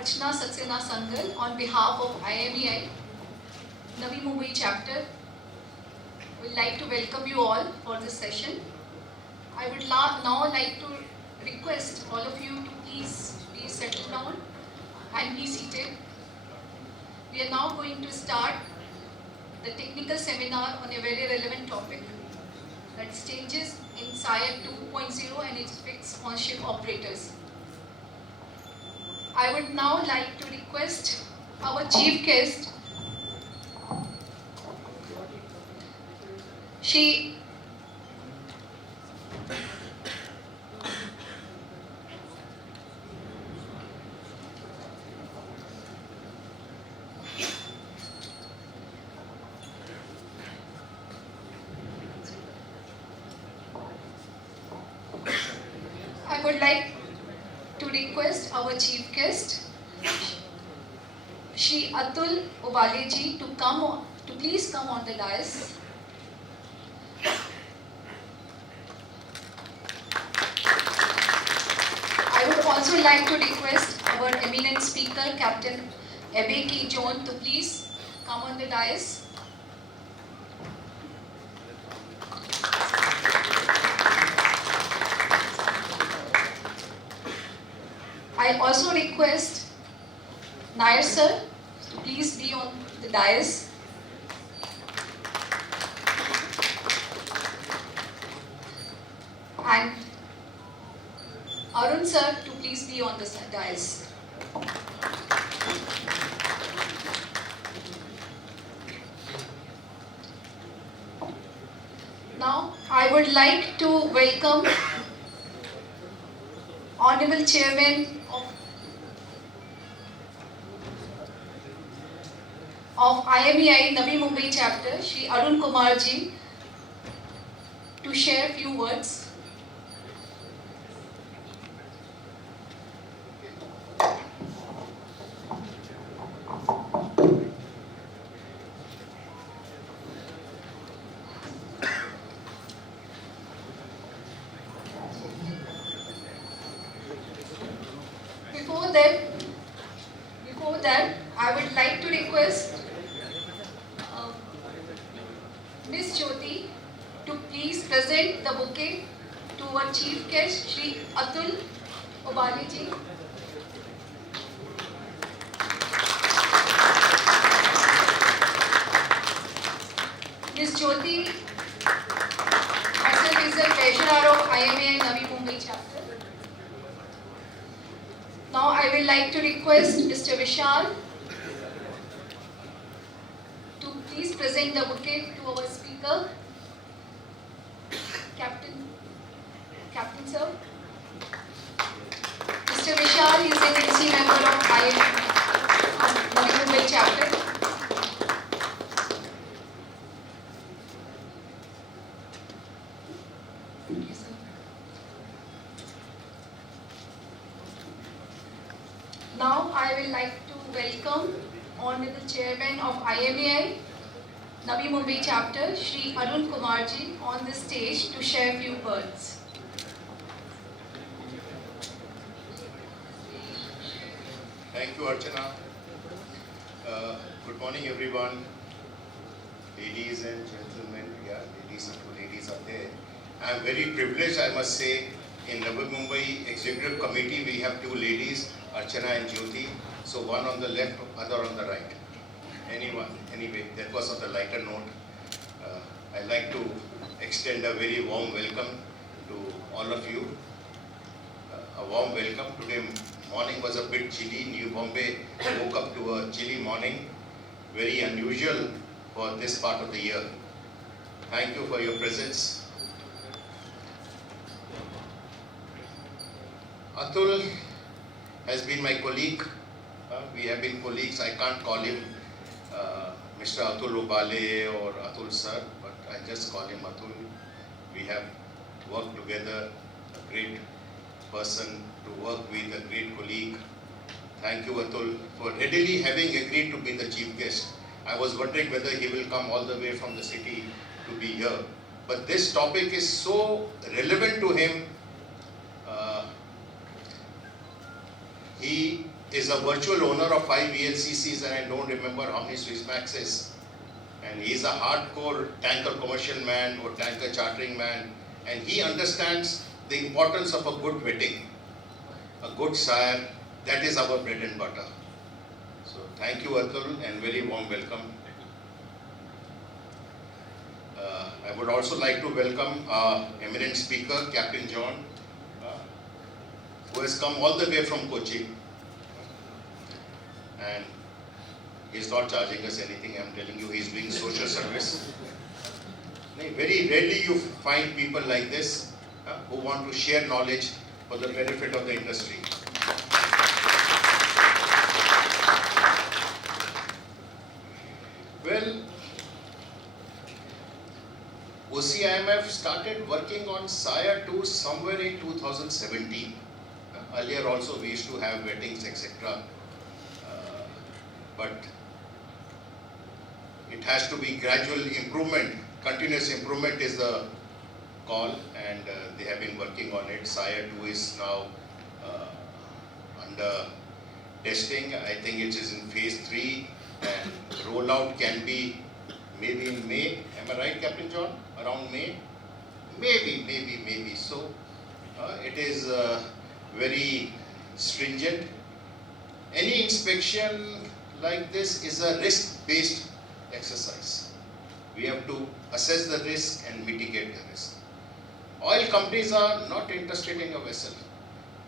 Archana Saxena Sangal on behalf of IME Navi Mumbai chapter. We'd like to welcome you all for this session. I would now like to request all of you to please be settled down and be seated. We are now going to start the technical seminar on a very relevant topic, that's changes in Sire 2.0 and its fixed on-ship operators. I would now like to request our chief guest. I would like to request our chief guest, Shri Atul Ubale ji, to please come on the dais. I would also like to request our eminent speaker, Captain Ebeki John, to please come on the dais. I also request Nair sir to please be on the dais. And Arun sir to please be on the dais. Now I would like to welcome Honorable Chairman of IME Navi Mumbai chapter, Shri Arun Kumar ji, to share a few words. Before that, I would like to request Ms. Jyoti to please present the bouquet to our chief guest, Shri Atul Ubale ji. Ms. Jyoti herself is the treasurer of IME Navi Mumbai chapter. Now I would like to request Mr. Vishal to please present the bouquet to our speaker, Captain sir. Mr. Vishal is an MC member of IME Navi Mumbai chapter. Now I will like to welcome Honorable Chairman of IME Navi Mumbai chapter, Shri Arun Kumar ji, on the stage to share a few words. Thank you, Archana. Good morning, everyone. Ladies and gentlemen, ladies are there. I am very privileged, I must say. In Navi Mumbai Executive Committee, we have two ladies, Archana and Jyoti. So one on the left, other on the right. Anyway, that was on the lighter note. I'd like to extend a very warm welcome to all of you. A warm welcome. Today morning was a bit chilly. New Bombay woke up to a chilly morning. Very unusual for this part of the year. Thank you for your presence. Atul has been my colleague. We have been colleagues. I can't call him Mr. Atul Ubale or Atul sir, but I just call him Atul. We have worked together, a great person to work with, a great colleague. Thank you, Atul, for readily having agreed to be the chief guest. I was wondering whether he will come all the way from the city to be here. But this topic is so relevant to him. He is a virtual owner of 5 VLCCs and I don't remember how many Swissmaxes. And he's a hardcore tanker commercial man or tanker chartering man, and he understands the importance of a good vetting, a good sire. That is our bread and butter. So thank you, Atul, and very warm welcome. I would also like to welcome our eminent speaker, Captain John, who has come all the way from Kochi, and he's not charging us anything. I'm telling you, he's doing social service. Very rarely you find people like this who want to share knowledge for the benefit of the industry. Well, OCIMF started working on Sire 2 somewhere in 2017. Earlier also we used to have weddings, etc. But it has to be gradual improvement. Continuous improvement is the call, and they have been working on it. Sire 2 is now under testing. I think it is in phase 3, and rollout can be maybe in May. Am I right, Captain John? Around May? Maybe. So it is very stringent. Any inspection like this is a risk-based exercise. We have to assess the risk and mitigate the risk. Oil companies are not interested in a vessel.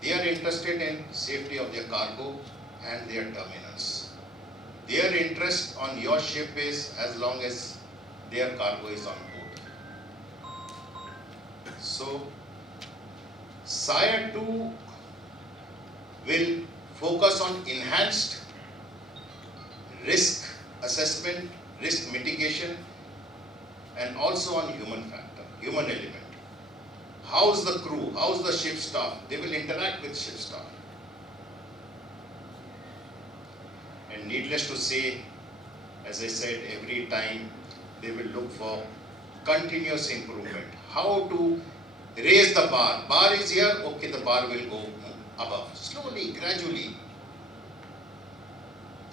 They are interested in safety of their cargo and their terminals. Their interest on your ship is as long as their cargo is on board. So, Sire 2 will focus on enhanced risk assessment, risk mitigation, and also on human factor, human element. How's the crew? How's the ship staff? They will interact with ship staff. And needless to say, as I said, every time they will look for continuous improvement. How to raise the bar. Bar is here, okay, the bar will go above. Slowly, gradually.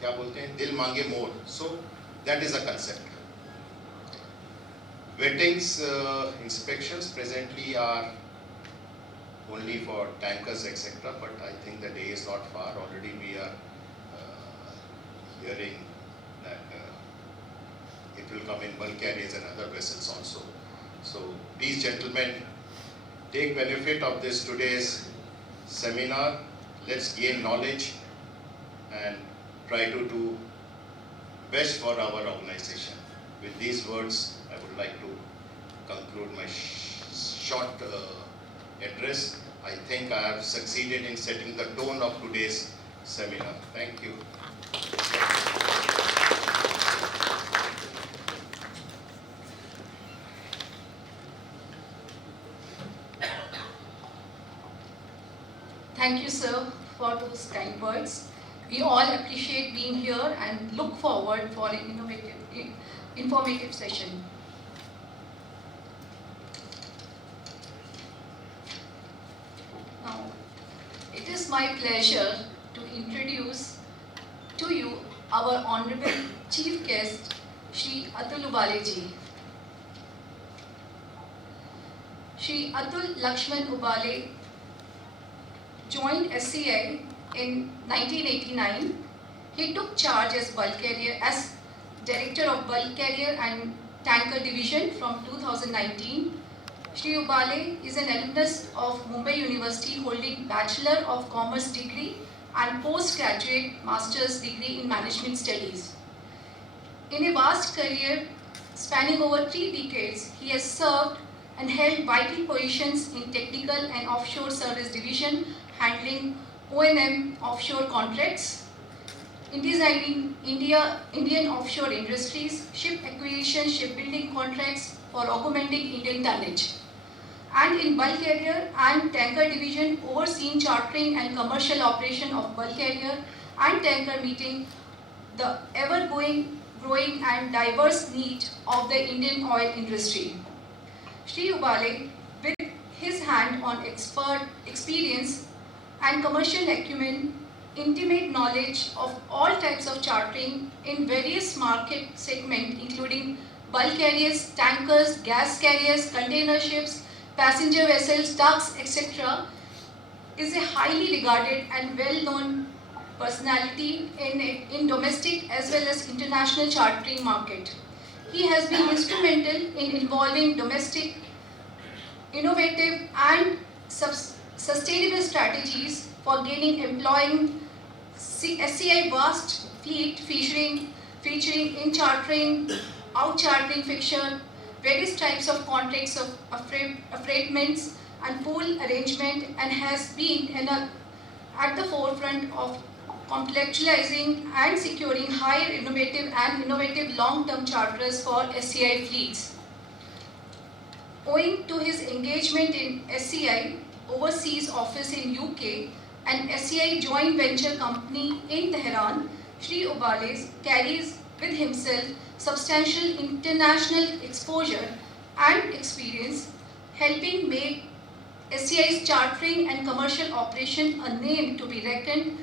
क्या बोलते हैं? दिल मांगे मोर. So that is a concept. Wettings, inspections presently are only for tankers, etc. But I think the day is not far. Already we are hearing that it will come in bulk carriers and other vessels also. So please, gentlemen, take benefit of this today's seminar. Let's gain knowledge and try to do best for our organization. With these words, I would like to conclude my short address. I think I have succeeded in setting the tone of today's seminar. Thank you. Thank you, sir, for those kind words. We all appreciate being here and look forward for an informative session. Now, it is my pleasure to introduce to you our honorable chief guest, Shri Atul Ubale ji. Shri Atul Lakshman Ubale joined SCI in 1989. He took charge as Director of Bulk Carrier and Tanker Division from 2019. Shri Ubale is an alumnus of Mumbai University holding Bachelor of Commerce degree and postgraduate Master's degree in Management Studies. In a vast career spanning over 3 decades, he has served and held vital positions in technical and offshore service division, handling O&M offshore contracts, in designing Indian offshore industries, ship acquisition, shipbuilding contracts for augmenting Indian tonnage, and in bulk carrier and tanker division, overseeing chartering and commercial operation of bulk carrier and tanker, meeting the growing and diverse need of the Indian oil industry. Shri Ubale, with his hand-on expert experience and commercial acumen, intimate knowledge of all types of chartering in various market segments, including bulk carriers, tankers, gas carriers, container ships, passenger vessels, tugs, etc., is a highly regarded and well-known personality in domestic as well as international chartering market. He has been instrumental in involving domestic, innovative and sustainable strategies for gaining employing SCI vast fleet featuring in chartering, out chartering fiction, various types of contracts of affreightments and pool arrangement, and has been at the forefront of conceptualizing and securing higher innovative long-term charters for SCI fleets. Owing to his engagement in SCI overseas office in UK and SCI joint venture company in Tehran, Shri Ubale carries with himself substantial international exposure and experience, helping make SCI's chartering and commercial operation a name to be reckoned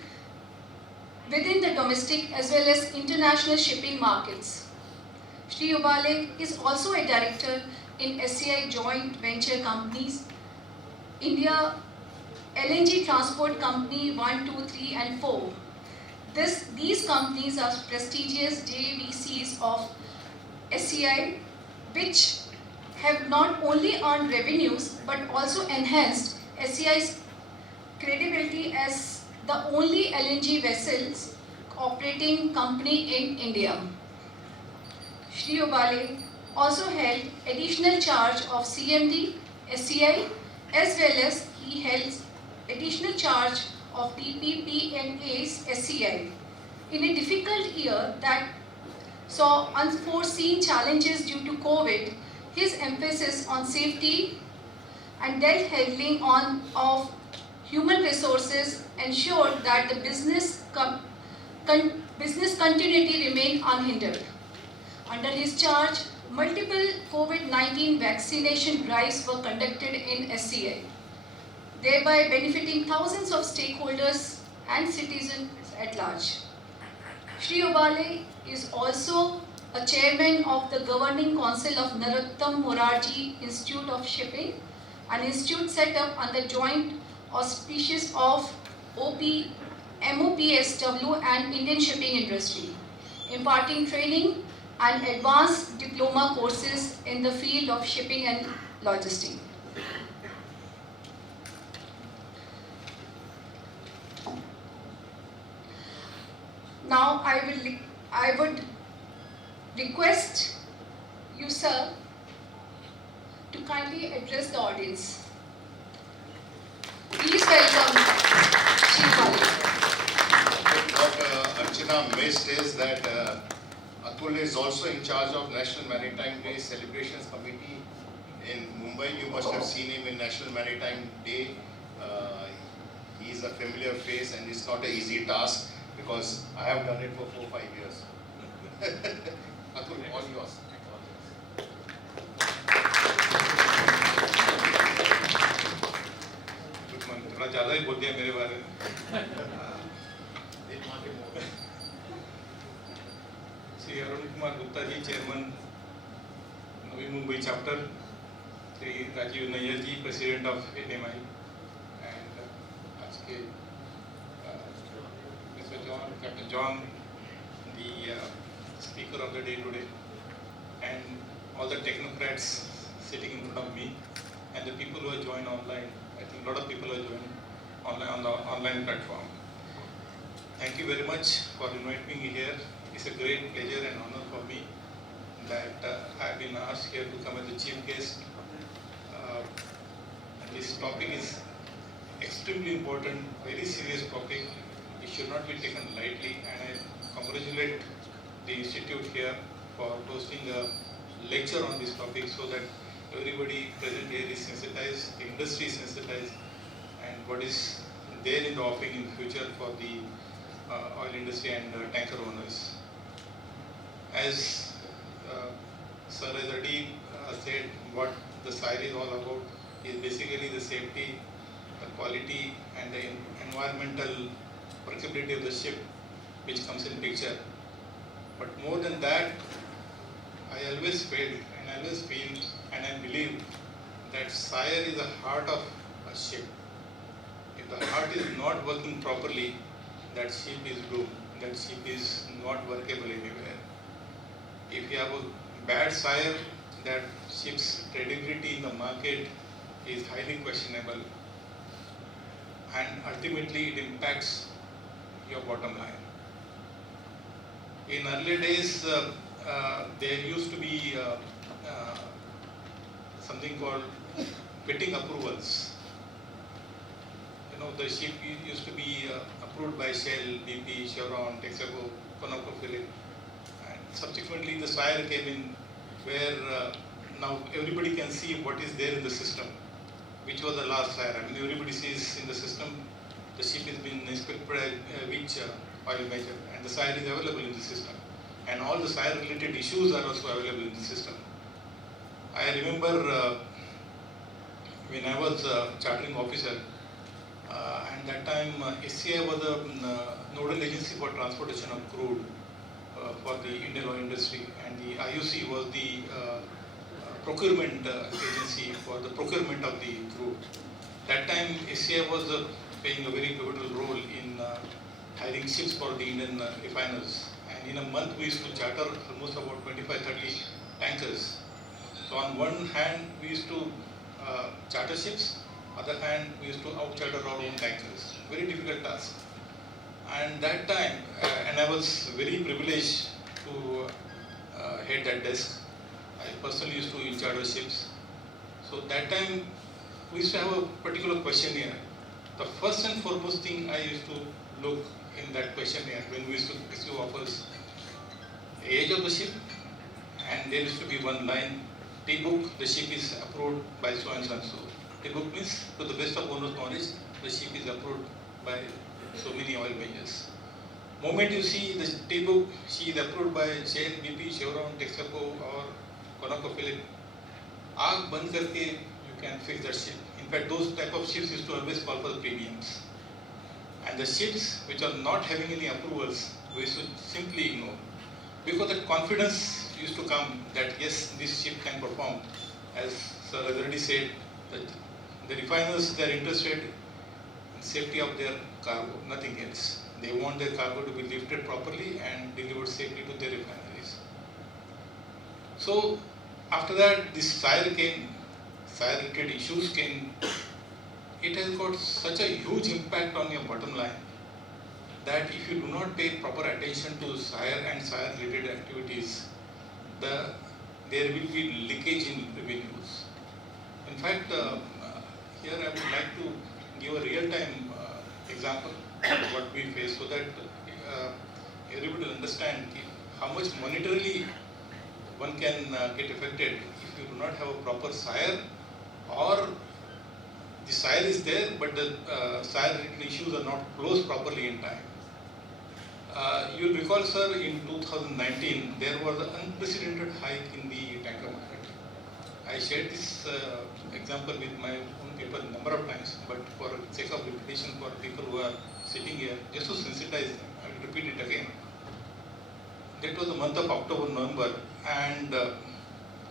within the domestic as well as international shipping markets. Shri Ubale is also a director in SCI joint venture companies, India LNG Transport Company 1, 2, 3 and 4. These companies are prestigious JVCs of SCI, which have not only earned revenues but also enhanced SCI's credibility as the only LNG vessels operating company in India. Shri Ubale also held additional charge of CMD, SCI, as well as he held additional charge of DPP&A's SCI. In a difficult year that saw unforeseen challenges due to COVID, his emphasis on safety and dealt handling of human resources ensured that the business continuity remained unhindered. Under his charge, multiple COVID-19 vaccination drives were conducted in SCI, thereby benefiting thousands of stakeholders and citizens at large. Shri Ubale is also a chairman of the Governing Council of Narottam Morarji Institute of Shipping, an institute set up under joint auspices of MOPSW and Indian shipping industry, imparting training and advanced diploma courses in the field of shipping and logistics. Now I would request you, sir, to kindly address the audience. Please welcome Shri Ubale. What Archana missed is that Atul is also in charge of National Maritime Day Celebrations Committee in Mumbai. You must have seen him in National Maritime Day. He is a familiar face and it's not an easy task because I have done it for 4-5 years. Atul, all yours. थोड़ा ज़्यादा ही बोल दिया मेरे बारे में। Shri Arun Kumar Gupta ji, chairman Navi Mumbai chapter, Shri Rajeev Nayyar ji, president of IME, and आज के mister John, captain John, the speaker of the day today, and all the technocrats sitting in front of me, and the people who have joined online. I think a lot of people are joining online on the online platform. Thank you very much for inviting me here. It's a great pleasure and honor for me that I have been asked here to come as a chief guest. This topic is extremely important, very serious topic. It should not be taken lightly, and I congratulate the institute here for hosting a lecture on this topic so that everybody present here is sensitized, the industry is sensitized, and what is there in the offering in future for the oil industry and tanker owners. As Sir has already said, what the Sire is all about is basically the safety, the quality and the environmental workability of the ship which comes in picture. But more than that, I always felt and I always feel and I believe that Sire is the heart of a ship. If the heart is not working properly, that ship is doomed. That ship is not workable anywhere. If you have a bad Sire, that ship's credibility in the market is highly questionable, and ultimately it impacts your bottom line. In early days, there used to be something called bidding approvals. You know, the ship used to be approved by Shell, BP, Chevron, Texaco, ConocoPhillips, and subsequently the Sire came in, where now everybody can see what is there in the system, which was the last Sire. I mean, everybody sees in the system the ship has been inspected by which oil major, and the Sire is available in the system, and all the Sire related issues are also available in the system. I remember when I was a chartering officer, and that time SCI was a nodal agency for transportation of crude for the Indian oil industry, and the IUC was the procurement agency for the procurement of the crude. That time SCI was playing a very pivotal role in hiring ships for the Indian refiners, and in a month we used to charter almost about 25-30 tankers. So on one hand we used to charter ships, other hand we used to out charter our own tankers. Very difficult task. And that time, and I was very privileged to head that desk. I personally used to in charter ships. So that time we used to have a particular questionnaire. The first and foremost thing I used to look in that questionnaire when we used to issue offers, age of the ship, and there used to be one line, T-book, the ship is approved by so and so and so. T-book means, to the best of owner's knowledge, the ship is approved by so many oil majors. Moment you see the T-book, she is approved by Shell, BP, Chevron, Texaco or ConocoPhillips, aag band karke you can fix that ship. In fact, those type of ships used to always call for the premiums. And the ships which are not having any approvals, we should simply ignore. Because the confidence used to come that yes, this ship can perform. As Sir has already said, that the refiners, they are interested in safety of their cargo, nothing else. They want their cargo to be lifted properly and delivered safely to their refineries. So after that, this Sire came, Sire related issues came. It has got such a huge impact on your bottom line that if you do not pay proper attention to Sire and Sire related activities, there will be leakage in revenues. In fact, here I would like to give a real-time example of what we face, so that everybody will understand how much monetarily one can get affected if you do not have a proper Sire, or the Sire is there but the Sire related issues are not closed properly in time. You will recall, sir, in 2019 there was an unprecedented hike in the tanker market. I shared this example with my own people a number of times, but for sake of repetition for people who are sitting here, just to sensitize them, I will repeat it again. That was the month of October, November, and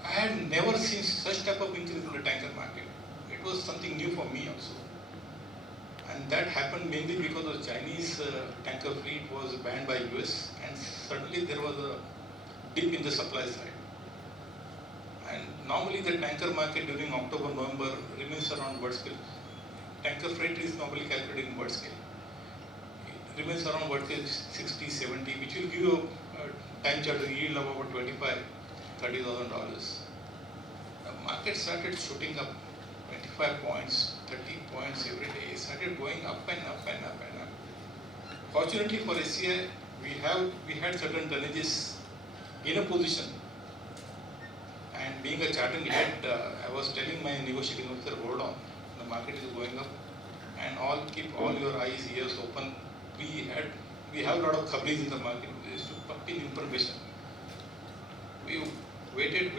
I had never seen such type of increase in the tanker market. It was something new for me also. And that happened mainly because the Chinese tanker fleet was banned by US, and suddenly there was a dip in the supply side. And normally the tanker market during October, November remains around word scale. Tanker freight is normally calculated in word scale. It remains around word scale 60, 70, which will give you a time charter yield of about $25,000–$30,000. The market started shooting up 25 points, 30 points every day. It started going up and up and up and up. Fortunately for SCI, we had certain tonnages in a position. And being a chartering head, I was telling my negotiating officer, hold on, the market is going up, and keep all your eyes, ears open. We have a lot of khabris in the market. We used to pump in information. We waited.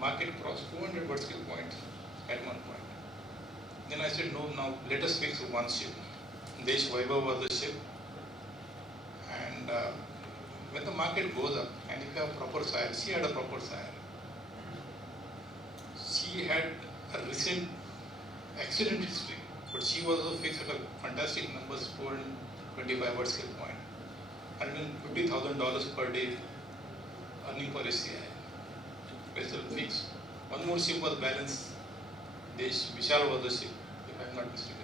Market crossed 400 vertical points at one point. Then I said, no, now let us fix one ship. Desh Vaibhav was the ship. And when the market goes up, and if you have proper sire, she had a proper sire. She had a recent accident history, but she was also fixed at a fantastic numbers, 425 word scale point, $150,000 per day earning for SCI. Vessel fixed. One more ship was balanced. Desh Vishal was the ship, if I am not mistaken.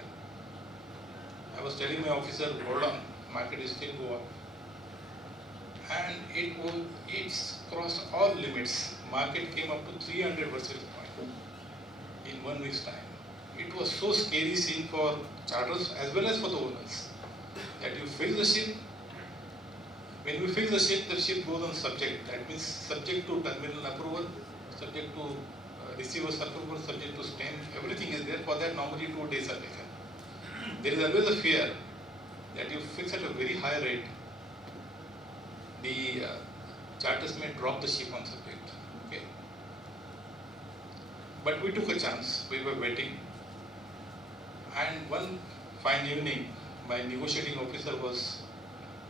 I was telling my officer, hold on, market is still go up. And it's crossed all limits. Market came up to 300 versus point in 1 week's time. It was so scary scene for charters as well as for the owners that you fix the ship. When we fix the ship goes on subject. That means subject to terminal approval, subject to receiver's approval, subject to stamp. Everything is there. For that, normally 2 days are taken. There is always a fear that you fix at a very high rate, the charters may drop the ship on subject. Okay. But we took a chance. We were waiting. And one fine evening, my negotiating officer was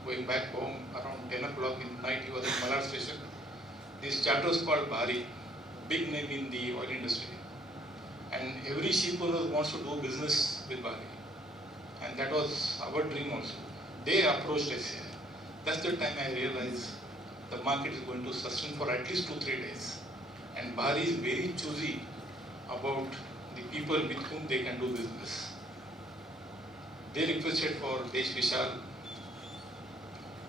going back home around 10 o'clock in the night. He was at Malad station. This charter was called Bhari, big name in the oil industry. And every ship owner wants to do business with Bhari. And that was our dream also. They approached SCI. That's the time I realized the market is going to sustain for at least 2-3 days. And Bhari is very choosy about the people with whom they can do business. They requested for Desh Vishal.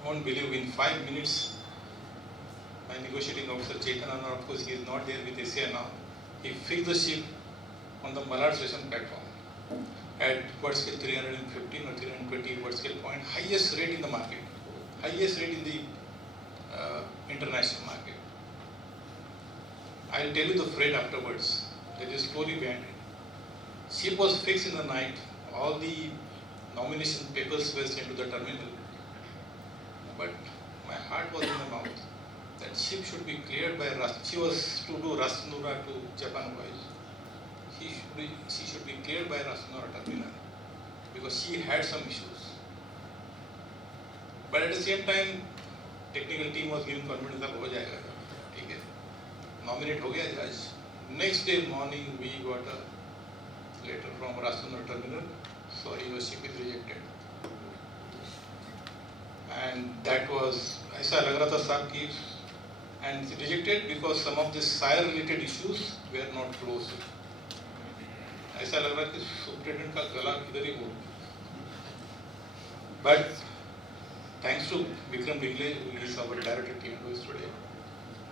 Won't believe in 5 minutes, my negotiating officer Chetanana, of course he is not there with SCI now, he fixed the ship on the Malad station platform at word scale 315 or 320 word scale point, highest rate in the market, highest rate in the international market. I'll tell you the freight afterwards. There is a story behind it. Ship was fixed in the night. All the nomination papers were sent to the terminal. But my heart was in the mouth. That ship should be cleared by She was to do Rasnura to Japan voyage. She should be cleared by Rasnura terminal because she had some issues. But at the same time, technical team was giving confidence that हो जाएगा, ठीक है, nominate हो गया judge. Next day morning we got a letter from Rasnura terminal. Sorry, your ship is rejected. And that was ऐसा लग रहा था साहब कि and rejected because some of the Sire related issues were not closed. ऐसा लग रहा कि superintendent का गला इधर ही हो. But thanks to Vikram Bigle, who is our director team today,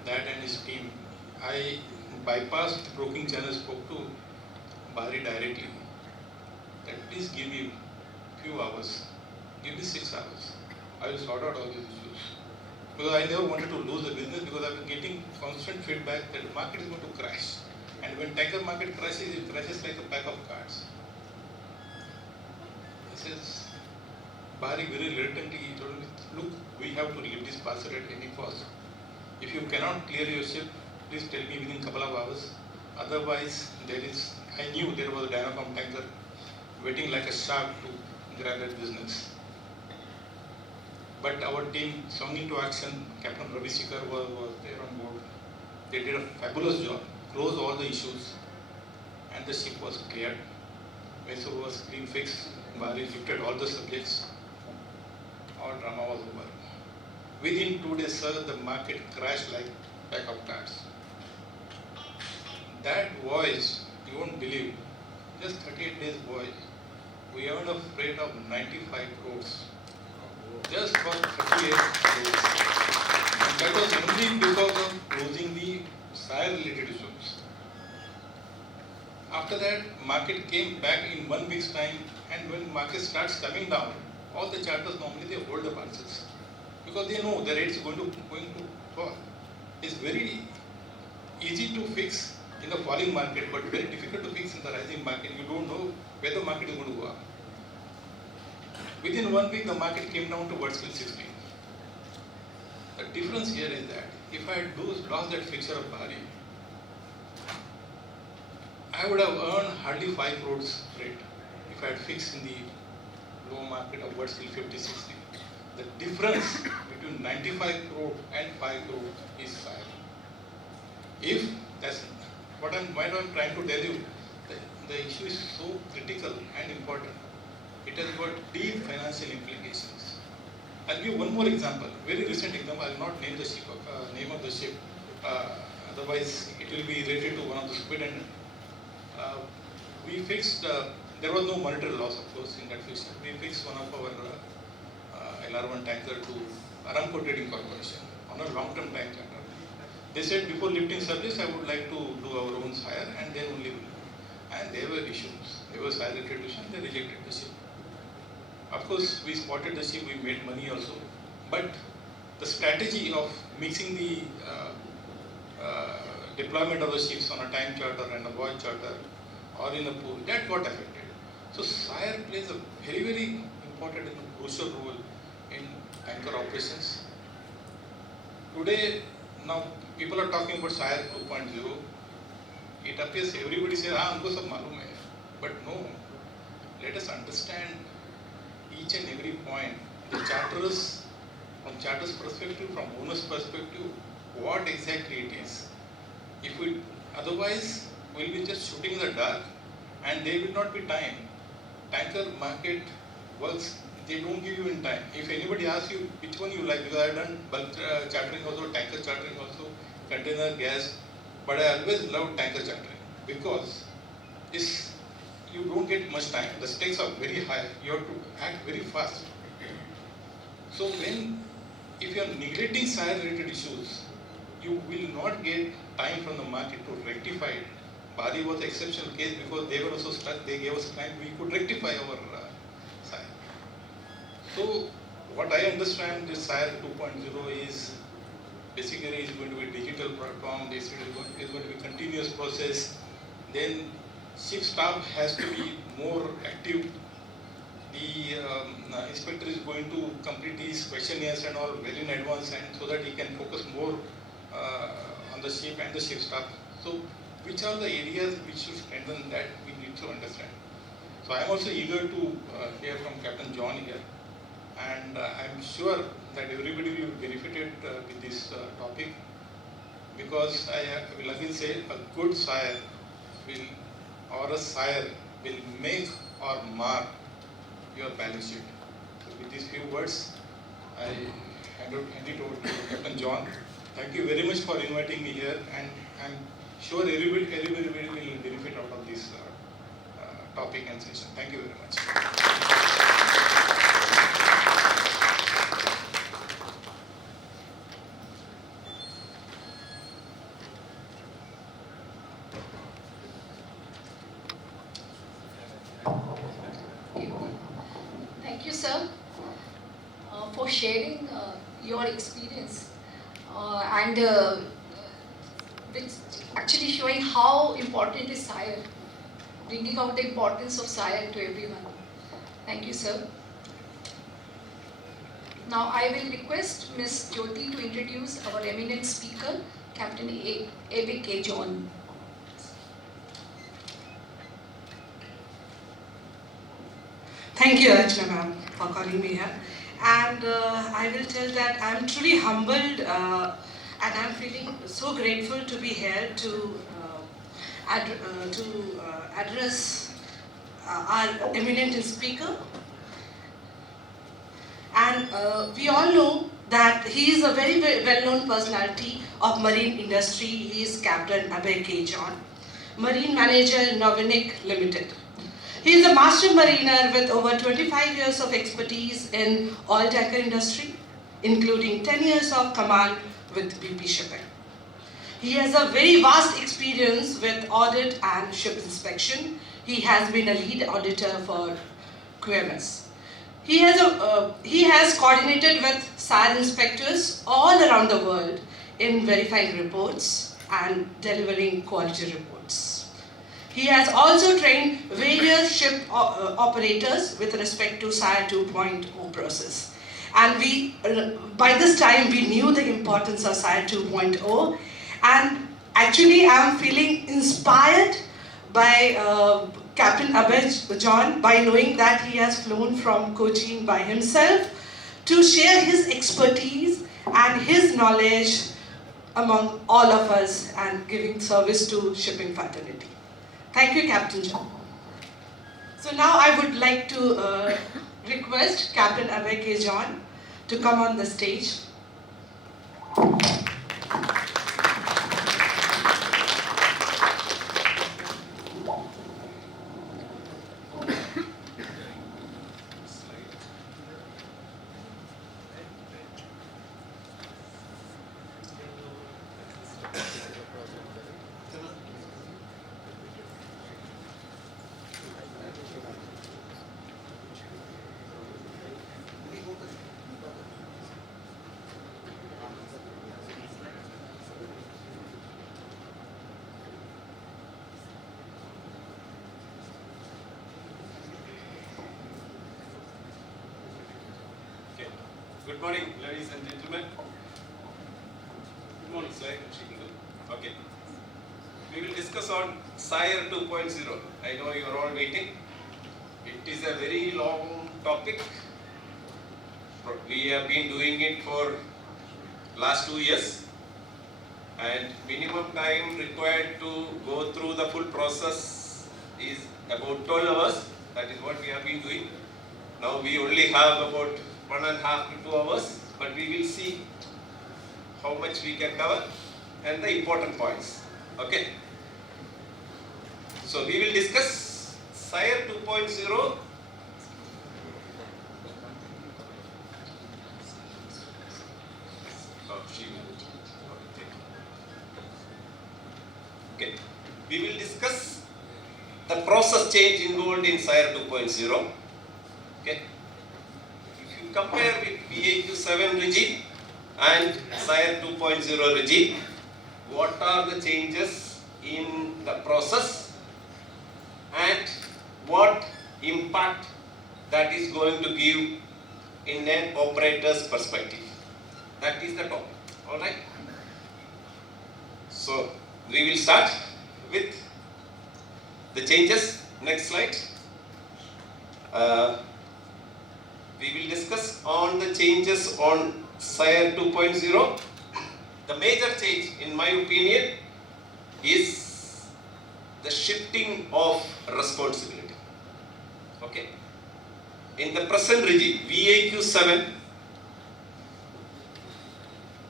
that and his team, I bypassed the broking channel, spoke to Bhari directly. That please give me few hours, give me 6 hours. I will sort out all these issues. Because I never wanted to lose the business because I was getting constant feedback that the market is going to crash. And when tanker market crashes, it crashes like a pack of cards. He says, Bhari very reluctantly he told me, look, we have to leave this parcel at any cost. If you cannot clear your ship, please tell me within a couple of hours. Otherwise, I knew there was a Dynacom tanker waiting like a shark to grab that business. But our team, swung into action. Captain Ravi Sikar was there on board. They did a fabulous job, closed all the issues, and the ship was cleared. Vessel was clean fixed. Bhari lifted all the subjects. All drama was over. Within 2 days, sir, the market crashed like pack of cards. That voyage, you won't believe, just 38 days voyage, we earned a freight of 95 crores. Just for 38 days. And that was only because of closing the Sire related issues. After that, market came back in 1 week's time, and when market starts coming down, all the charters normally they hold the parcels because they know the rate is going to fall. It's very easy to fix in the falling market, but very difficult to fix in the rising market. You don't know where the market is going to go up. Within 1 week, the market came down to word scale 16. The difference here is that if I had lost that fixture of Bhari, I would have earned hardly 5 crores rate if I had fixed in the low market upwards till 50, 60. The difference between 95 crore and 5 crore is Sire. If that's what I'm trying to tell you, the issue is so critical and important. It has got deep financial implications. I'll give one more example, very recent example. I will not name the ship, name of the ship. Otherwise, it will be related to one of the superintendent. We fixed. There was no monetary loss, of course, in that fixture. We fixed one of our LR1 tanker to Aramco Trading Corporation on a long-term time charter. They said before lifting service, I would like to do our own Sire, and then only will. And there were issues. There was Sire retribution. They rejected the ship. Of course, we spotted the ship. We made money also, but the strategy of mixing the deployment of the ships on a time charter and a voyage charter or in a pool, that got affected. So Sire plays a very, very important and crucial role in tanker operations. Today, now people are talking about Sire 2.0. It appears everybody says, हमको सब मालूम है. But no, let us understand each and every point. The charters, from charter's perspective, from owner's perspective, what exactly it is. If we, otherwise, we'll be just shooting in the dark, and there will not be time. Tanker market works, they don't give you in time. If anybody asks you which one you like, because I've done bulk chartering also, tanker chartering also, container, gas, but I always love tanker chartering because it's, you don't get much time. The stakes are very high. You have to act very fast. So if you are neglecting Sire related issues, you will not get time from the market to rectify it. Bali was an exceptional case because they were also stuck. They gave us time. We could rectify our Sire. So what I understand this Sire 2.0 is basically is going to be a digital platform. This is going to be a continuous process. Then ship staff has to be more active. The inspector is going to complete his questionnaires and all well in advance, and so that he can focus more on the ship and the ship staff. So which are the areas which should strengthen that we need to understand. So I am also eager to hear from Captain John here, and I am sure that everybody will be benefited with this topic, because I will again say a good Sire or a Sire will make or mark your balance sheet. So with these few words, I hand it over to Captain John. Thank you very much for inviting me here, and I'm sure everybody will benefit out of this topic and session. Thank you very much. Thank you, sir, for sharing your experience and which actually showing how important is Sire, bringing out the importance of Sire to everyone. Thank you, sir. Now I will request Ms. Jyoti to introduce our eminent speaker, Captain Ebe K. John. Thank you, Archana ma'am, for calling me here. And I will tell that I'm truly humbled and I'm feeling so grateful to be here to address our eminent speaker. And we all know that he is a very, very well-known personality of marine industry. He is Captain Abhay K. John, Marine Manager, Novinik Limited. He is a master mariner with over 25 years of expertise in oil tanker industry, including 10 years of command with BP Shipping. He has a very vast experience with audit and ship inspection. He has been a lead auditor for QMS. He has coordinated with Sire inspectors all around the world in verifying reports and delivering quality reports. He has also trained various ship operators with respect to Sire 2.0 process. And by this time, we knew the importance of Sire 2.0. And actually, I'm feeling inspired by Captain Abhay John by knowing that he has flown from Cochin by himself to share his expertise and his knowledge among all of us and giving service to shipping fraternity. Thank you, Captain John. So now I would like to request Captain Abhay John to come on the stage. Good morning, ladies and gentlemen. Good morning, Sire. Okay. We will discuss on Sire 2.0. I know you are all waiting. It is a very long topic. We have been doing it for last 2 years, and minimum time required to go through the full process is about 12 hours. That is what we have been doing. Now we only have about 1.5 to 2 hours, but we will see how much we can cover and the important points. Okay. So we will discuss Sire 2.0. Okay. We will discuss the process change involved in Sire 2.0. Okay. Compare with VAQ 7 regime and Sire 2.0 regime, what are the changes in the process and what impact that is going to give in an operator's perspective. That is the topic. Alright. So we will start with the changes. Next slide. We will discuss on the changes on Sire 2.0. The major change, in my opinion, is the shifting of responsibility. Okay. In the present regime, VAQ 7,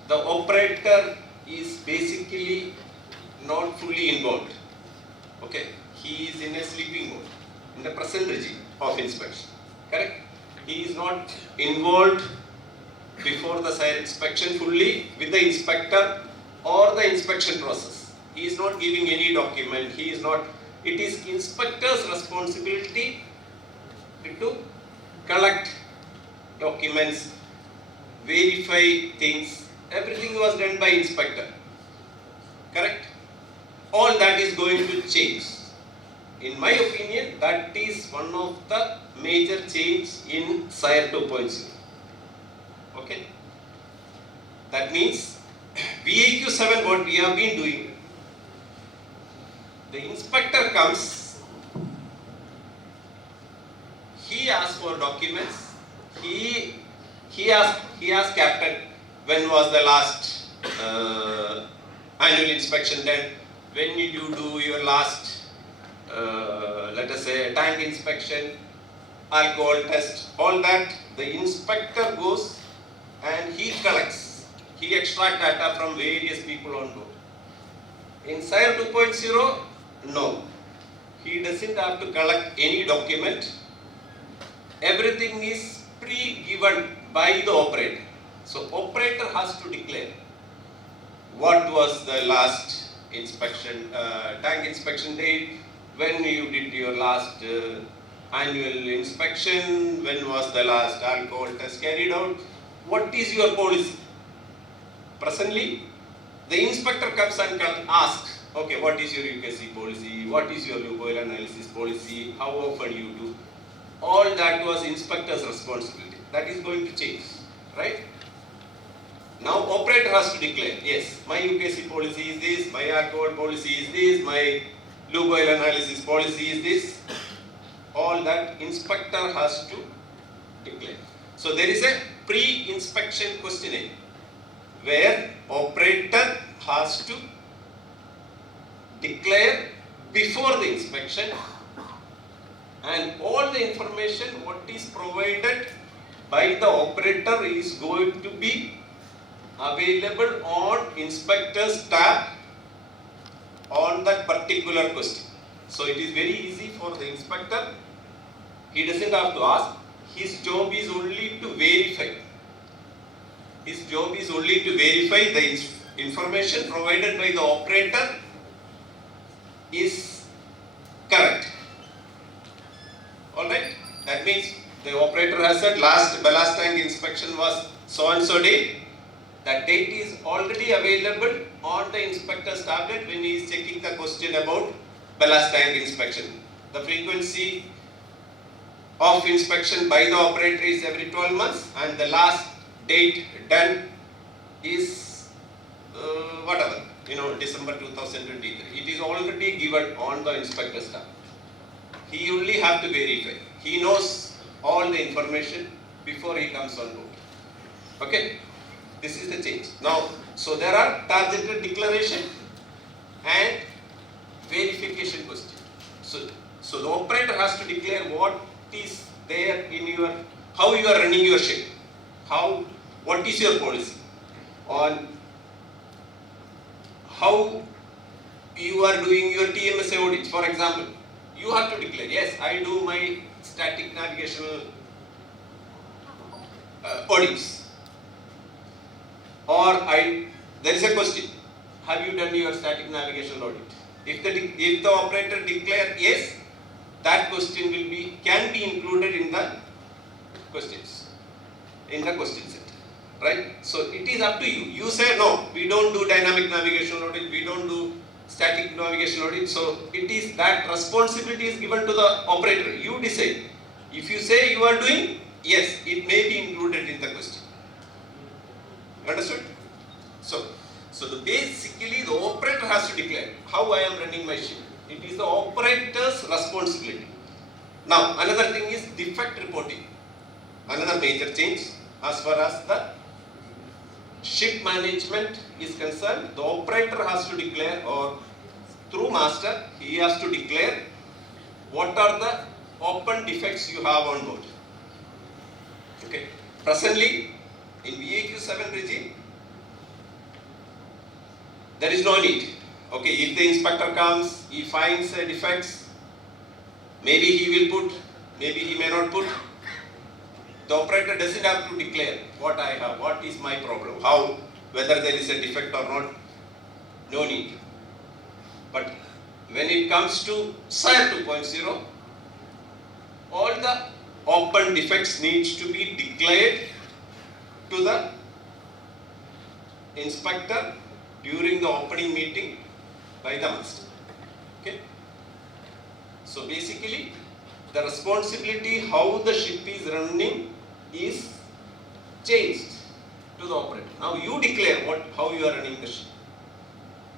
the operator is basically not fully involved. Okay. He is in a sleeping mode in the present regime of inspection. Correct? He is not involved before the Sire inspection fully with the inspector or the inspection process. He is not giving any document. He is not. It is inspector's responsibility to collect documents, verify things. Everything was done by inspector. Correct? All that is going to change. In my opinion, that is one of the major change in Sire 2.0. Okay. That means VAQ 7, what we have been doing, the inspector comes, he asks for documents, he asks captain, when was the last annual inspection done, when did you do your last let us say tank inspection, alcohol test, all that. The inspector goes and he collects, he extracts data from various people on board. In Sire 2.0, no, he doesn't have to collect any document. Everything is pre-given by the operator. So operator has to declare what was the last inspection, tank inspection date, when you did your last annual inspection, when was the last alcohol test carried out, what is your policy. Presently, the inspector comes and asks, okay, what is your UKC policy, what is your lube oil analysis policy, how often you do. All that was inspector's responsibility. That is going to change, right? Now operator has to declare, yes, my UKC policy is this, my alcohol policy is this, my blue oil analysis policy is this. All that inspector has to declare. So there is a pre-inspection questionnaire where operator has to declare before the inspection, and all the information what is provided by the operator is going to be available on inspector's tab on that particular question. So it is very easy for the inspector. He doesn't have to ask. His job is only to verify. His job is only to verify the information provided by the operator is correct. Alright? That means the operator has said last ballast tank inspection was so and so date. That date is already available on the inspector's tablet when he is checking the question about ballast tank inspection. The frequency of inspection by the operator is every 12 months, and the last date done is whatever, December 2023. It is already given on the inspector's tab. He only have to verify. He knows all the information before he comes on board. Okay? This is the change. Now, so there are targeted declaration and verification question. So the operator has to declare what is there in your, how you are running your ship, what is your policy on how you are doing your TMSA audits. For example, you have to declare, yes, I do my static navigational audits. Or there is a question, have you done your static navigation audit? If the operator declare yes, that question can be included in the questions, in the question set, right? So it is up to you. You say no, we don't do dynamic navigation audit, we don't do static navigation audit. So it is that responsibility is given to the operator. You decide. If you say you are doing, yes, it may be included in the question. Understood? So basically the operator has to declare how I am running my ship. It is the operator's responsibility. Now another thing is defect reporting. Another major change as far as the ship management is concerned. The operator has to declare, or through master, he has to declare what are the open defects you have on board. Okay. Presently, in VAQ 7 regime, there is no need. Okay, if the inspector comes, he finds defects, maybe he will put, maybe he may not put. The operator doesn't have to declare what I have, what is my problem, how, whether there is a defect or not, no need. But when it comes to Sire 2.0, all the open defects needs to be declared to the inspector during the opening meeting by the master. Okay? So basically, the responsibility how the ship is running is changed to the operator. Now you declare how you are running the ship.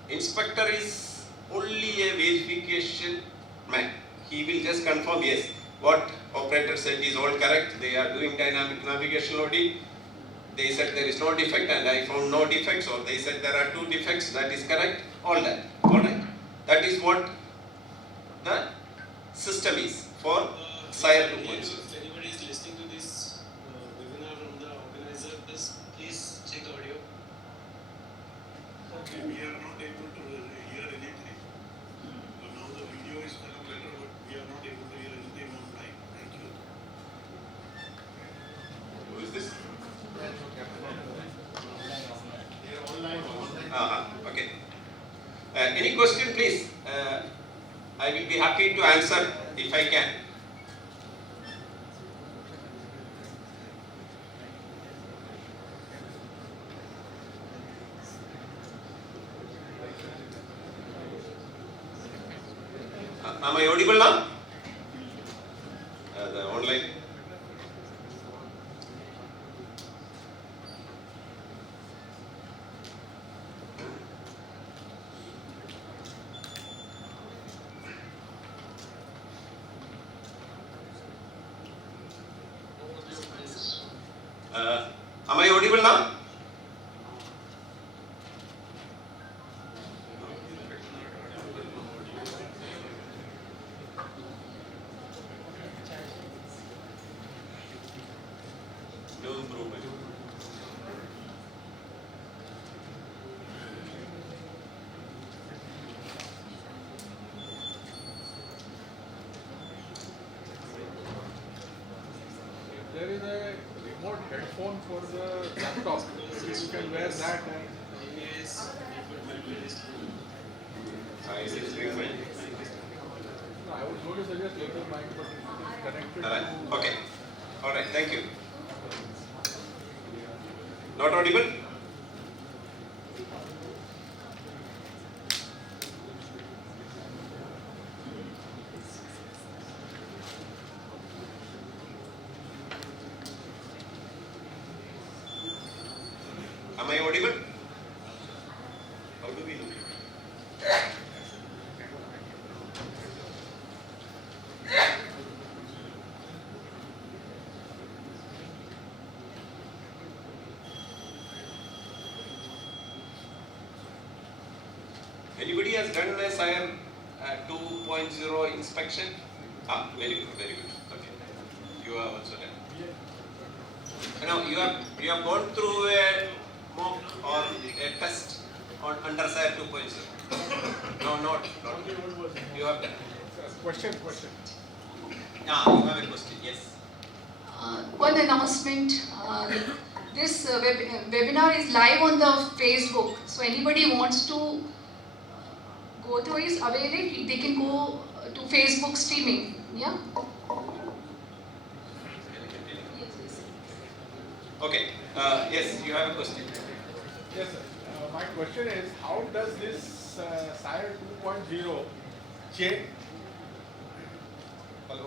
Inspector is only a verification man. He will just confirm, yes, what operator said is all correct. They are doing dynamic navigation audit. They said there is no defect and I found no defects, or they said there are 2 defects, that is correct, all that. Alright. That is what the system is for Sire 2.0. If anybody is listening to this webinar from the organizer, please check the audio. Okay, we are not able to hear anything. So now the video is kind of better, but we are not able to hear anything online. Thank you. Who is this? Okay. Any question, please? I will be happy to answer if I can. Am I audible now? The online. Am I audible now? No improvement. There is a remote headphone for the laptop. You can wear that and Yes, people will be listening. I will improvement. no, I was going to suggest later mic, but if it is connected Alright. to Okay. Alright, thank you. Not audible? Am I audible? How do we know? Anybody has done a Sire 2.0 inspection? Ah, very good, very good. Okay. You have also done. Now you have gone through a mock or a test on under Sire 2.0. No, not. You have done. question. Ah, you have a question. Yes. One announcement. This webinar is live on the Facebook. So anybody wants to go to is available. They can go to Facebook streaming. Yeah. Okay. Yes, you have a question. Yes, sir. My question is, how does this Sire 2.0 change? Hello?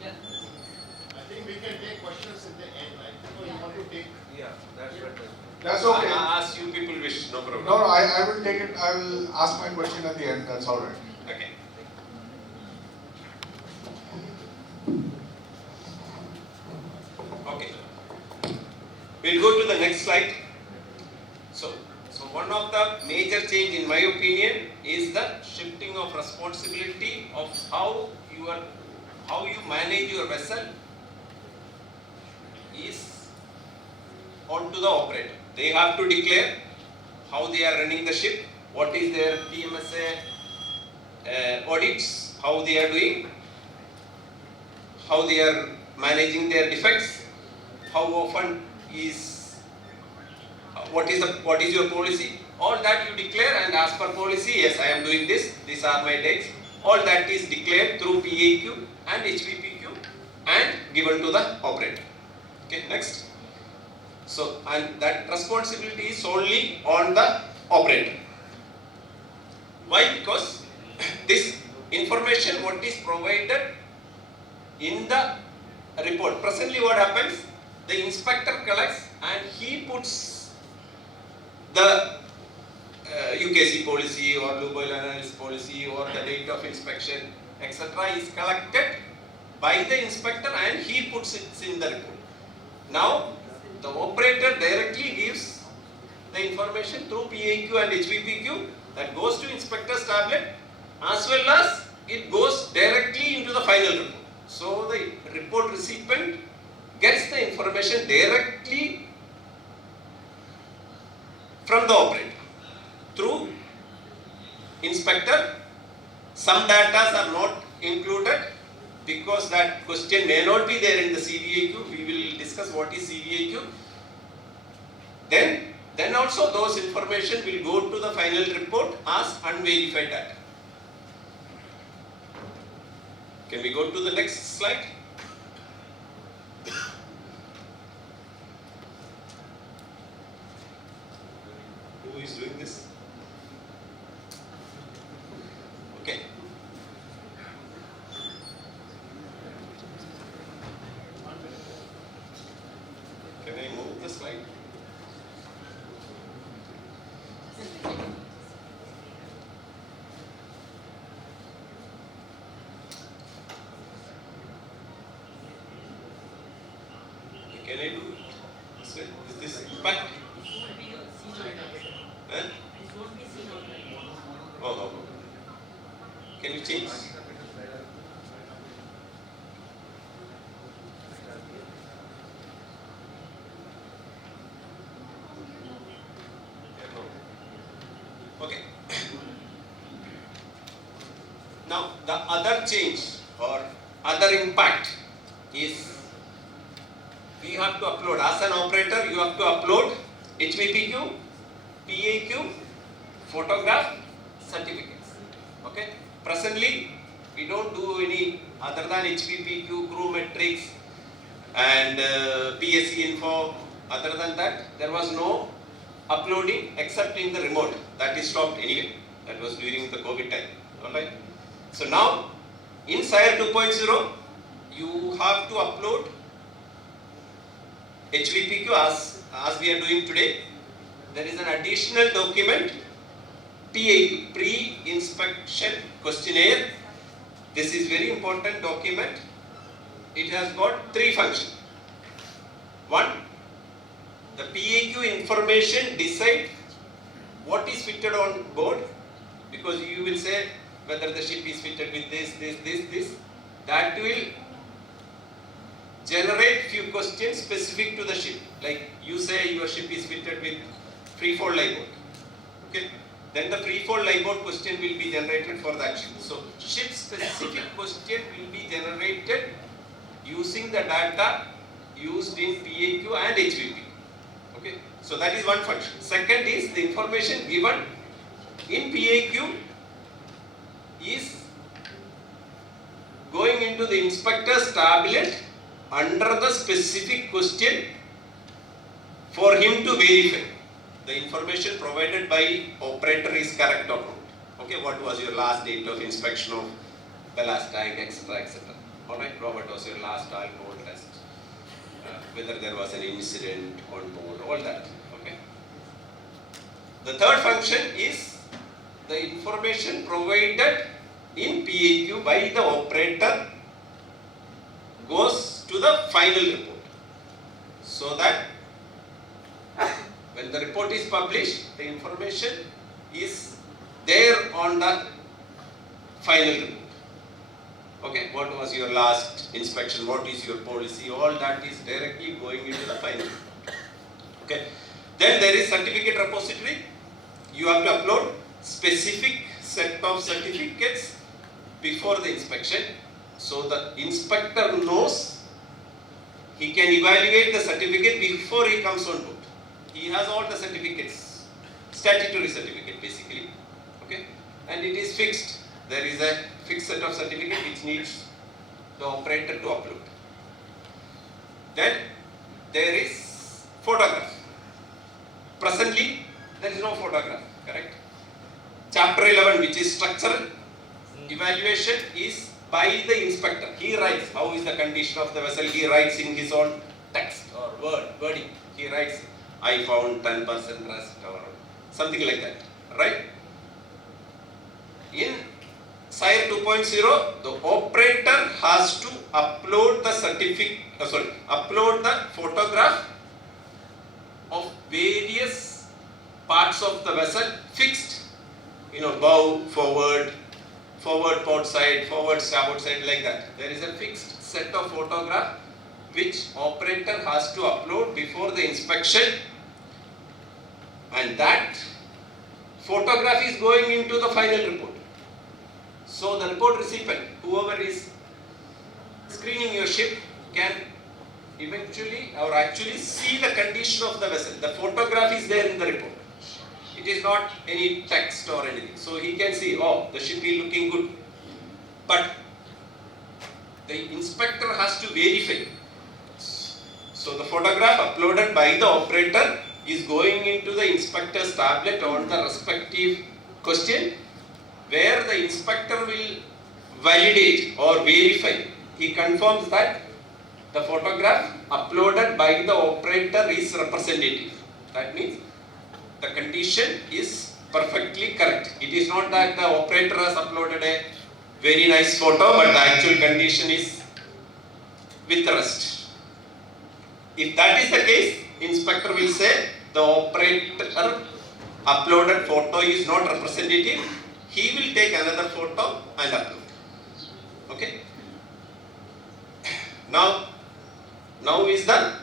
I think we can take questions in the end, right? So you want to take. Yeah, that's better. That's okay. As you people wish, no problem. No, I will take it. I will ask my question at the end. That's all right. Okay. Okay. We'll go to the next slide. So one of the major change in my opinion is the shifting of responsibility of how you manage your vessel is onto the operator. They have to declare how they are running the ship, what is their TMSA audits, how they are doing, how they are managing their defects, how often is, what is your policy, all that you declare, and as per policy, yes, I am doing this, these are my dates, all that is declared through PAQ and HPPQ and given to the operator. Okay, next. So, and that responsibility is solely on the operator. Why? Because this information what is provided in the report. Presently what happens? The inspector collects and he puts the UKC policy or lube oil analysis policy or the date of inspection, etc. is collected by the inspector and he puts it in the report. Now, the operator directly gives the information through PAQ and HPPQ that goes to inspector's tablet, as well as it goes directly into the final report. So the report recipient gets the information directly from the operator through inspector. Some data are not included because that question may not be there in the CVAQ. We will discuss what is CVAQ. Then also those information will go to the final report as unverified data. Can we go to the next slide? Who is doing this? Okay. Can I move the slide? Can I do it? Is this Oh. Can you change? Okay. Now the other change or other impact is we have to upload, as an operator you have to upload HVPQ, PAQ, photograph, certificates. Okay. Presently we don't do any other than HVPQ, crew metrics and PSC info. Other than that there was no uploading except in the remote. That is stopped anyway. That was during the COVID time. Alright. So now in Sire 2.0 you have to upload HVPQ as we are doing today. There is an additional document, PAQ, pre-inspection questionnaire. This is very important document. It has got 3 functions. 1, the PAQ information decide what is fitted on board, because you will say whether the ship is fitted with this. That will generate few questions specific to the ship. Like you say your ship is fitted with free-fall lifeboat. Okay. Then the free-fall lifeboat question will be generated for that ship. So ship specific question will be generated using the data used in PAQ and HVP. Okay. So that is one function. Second is the information given in PAQ is going into the inspector's tablet under the specific question for him to verify the information provided by operator is correct or not. Okay, what was your last date of inspection of ballast tank, etc., etc. Alright, what was your last alcohol test? Whether there was an incident on board, all that. Okay. The third function is the information provided in PAQ by the operator goes to the final report, so that when the report is published, the information is there on the final report. Okay, what was your last inspection, what is your policy, all that is directly going into the final report. Okay. Then there is certificate repository. You have to upload specific set of certificates before the inspection, so the inspector knows, he can evaluate the certificate before he comes on board. He has all the certificates, statutory certificate basically. Okay, and it is fixed. There is a fixed set of certificate which needs the operator to upload. Then there is photograph. Presently there is no photograph, correct? Chapter 11, which is structural evaluation, is by the inspector. He writes how is the condition of the vessel. He writes in his own text or wording. He writes, I found 10% rust or something like that, right? In Sire 2.0, the operator has to upload the upload the photograph of various parts of the vessel fixed, bow, forward port side, forward starboard side, like that. There is a fixed set of photograph which operator has to upload before the inspection, and that photograph is going into the final report. So the report recipient, whoever is screening your ship, can eventually or actually see the condition of the vessel. The photograph is there in the report. It is not any text or anything. So he can see, oh, the ship is looking good. But the inspector has to verify. So the photograph uploaded by the operator is going into the inspector's tablet on the respective question, where the inspector will validate or verify. He confirms that the photograph uploaded by the operator is representative. That means the condition is perfectly correct. It is not that the operator has uploaded a very nice photo, but the actual condition is with rust. If that is the case, inspector will say the operator uploaded photo is not representative. he will take another photo and upload. Okay. Now is done.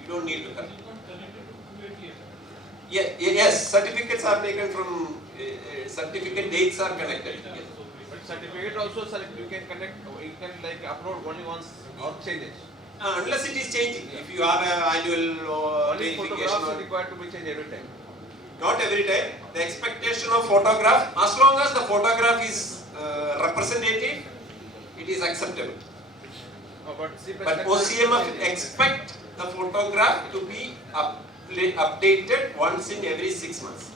You don't need to connect. Yes, certificates are taken from certificate dates are connected. Yes. But certificate also, sir, you can connect, you can like upload only once or changes. Unless it is changing. If you have an annual Only verification, photographs are required to be changed every time. not every time. The expectation of photograph, as long as the photograph is representative, it is acceptable. But OCMF expect the photograph to be updated once in every 6 months.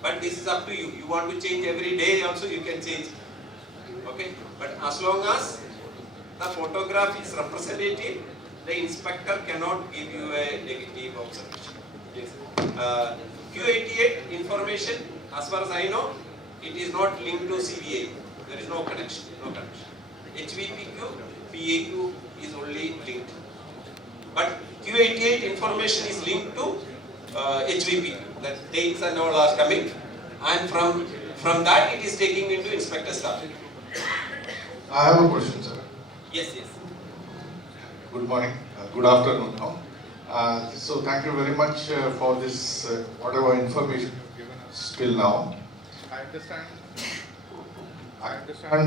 But this is up to you. You want to change every day also, you can change. Okay? But as long as the photograph is representative, the inspector cannot give you a negative observation. Yes. Q88 information, as far as I know, it is not linked to CVA. There is no connection. HVPQ, PAQ is only linked. But Q88 information is linked to HVPQ. That dates and all are coming, and from that it is taking into inspector staff. I have a question, sir. Yes. Good morning, good afternoon now. So thank you very much for this, whatever information you've given us till now. I understand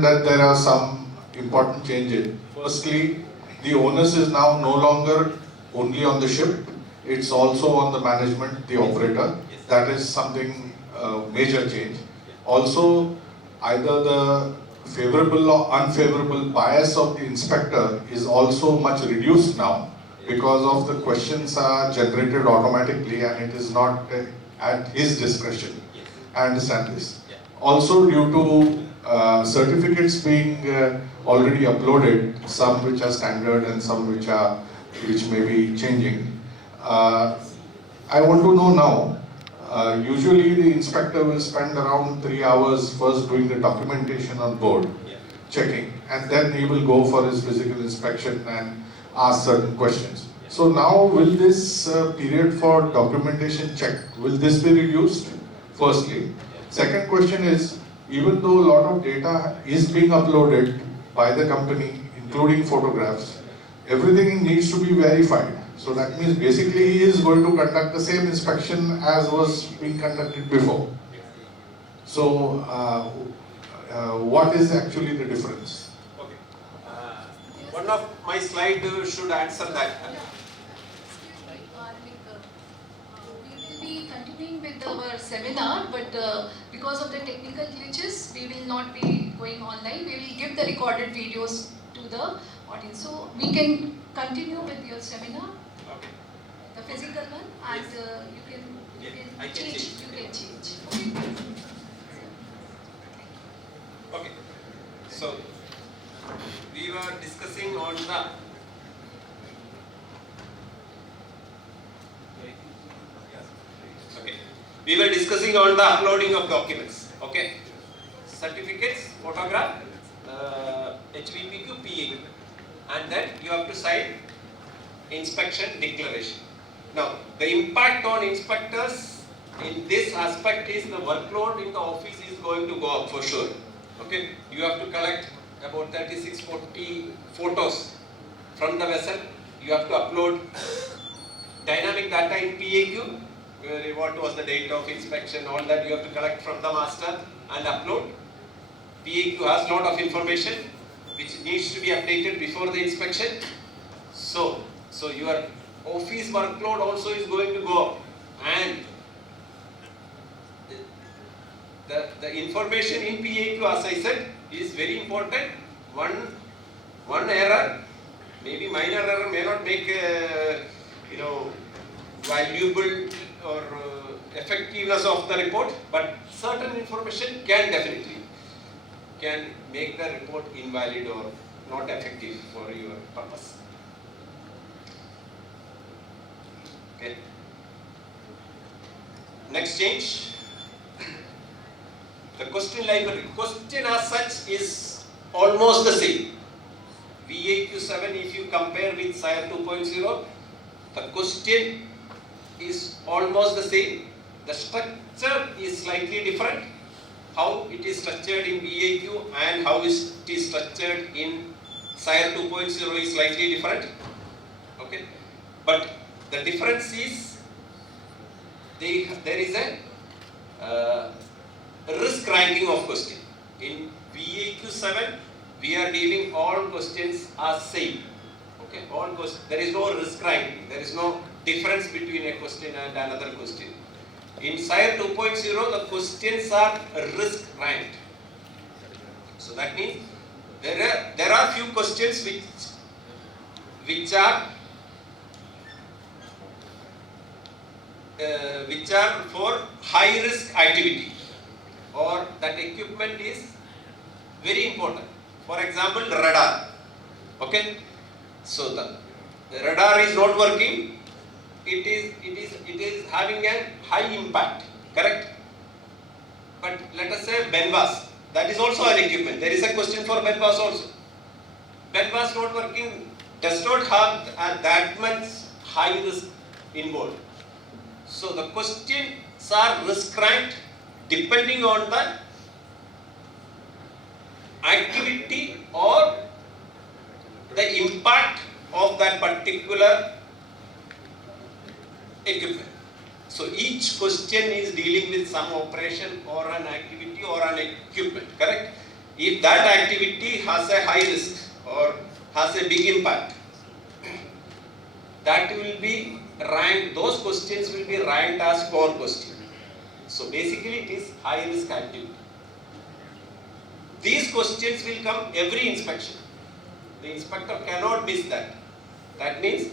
that there are some important changes. Firstly, the onus is now no longer only on the ship, it's also on the management, the operator. That is something major change. Also, either the favorable or unfavorable bias of the inspector is also much reduced now because of the questions are generated automatically and it is not at his discretion. I understand this. Also, due to certificates being already uploaded, some which are standard and some which may be changing. I want to know now. Usually the inspector will spend around 3 hours first doing the documentation on board, checking, and then he will go for his physical inspection and ask certain questions. So now will this period for documentation check, will this be reduced? Firstly. Second question is, even though a lot of data is being uploaded by the company, including photographs, everything needs to be verified. So that means basically he is going to conduct the same inspection as was being conducted before. So what is actually the difference? Okay. One of my slides should answer that. We will be continuing with our seminar, but because of the technical glitches, we will not be going online. We will give the recorded videos to the audience. So we can continue with your seminar. Okay. The physical one, and you can change. Okay. So we were discussing on the We were discussing on the uploading of documents. Okay. Certificates, photograph, HVPQ, PAQ, and then you have to sign inspection declaration. Now, the impact on inspectors in this aspect is the workload in the office is going to go up for sure. Okay, you have to collect about 36-40 photos from the vessel. You have to upload dynamic data in PAQ. What was the date of inspection? All that you have to collect from the master and upload. PAQ has lot of information which needs to be updated before the inspection. So your office workload also is going to go up, and the information in PAQ, as I said, is very important. One error, maybe minor error, may not make valuable or effectiveness of the report, but certain information can definitely make the report invalid or not effective for your purpose. Okay. Next change. The question library. Question as such is almost the same. VAQ7, if you compare with Sire 2.0, the question is almost the same. The structure is slightly different, how it is structured in VAQ and how it is structured in Sire 2.0 is slightly different. Okay, but the difference is there is a risk ranking of question. In VAQ 7, we are dealing all questions are same. Okay, all questions, there is no risk ranking, there is no difference between a question and another question. In Sire 2.0, the questions are risk ranked. So that means there are few questions which are for high risk activity, or that equipment is very important. For example, radar. Okay, so the radar is not working. It is having a high impact, correct? But let us say Benvas, that is also an equipment. There is a question for Benvas also. Benvas not working does not have that much high risk involved. So the questions are risk ranked depending on the activity or the impact of that particular equipment. So each question is dealing with some operation or an activity or an equipment, correct? If that activity has a high risk or has a big impact, that will be ranked, those questions will be ranked as core question. So basically it is high risk activity. These questions will come every inspection. The inspector cannot miss that. That means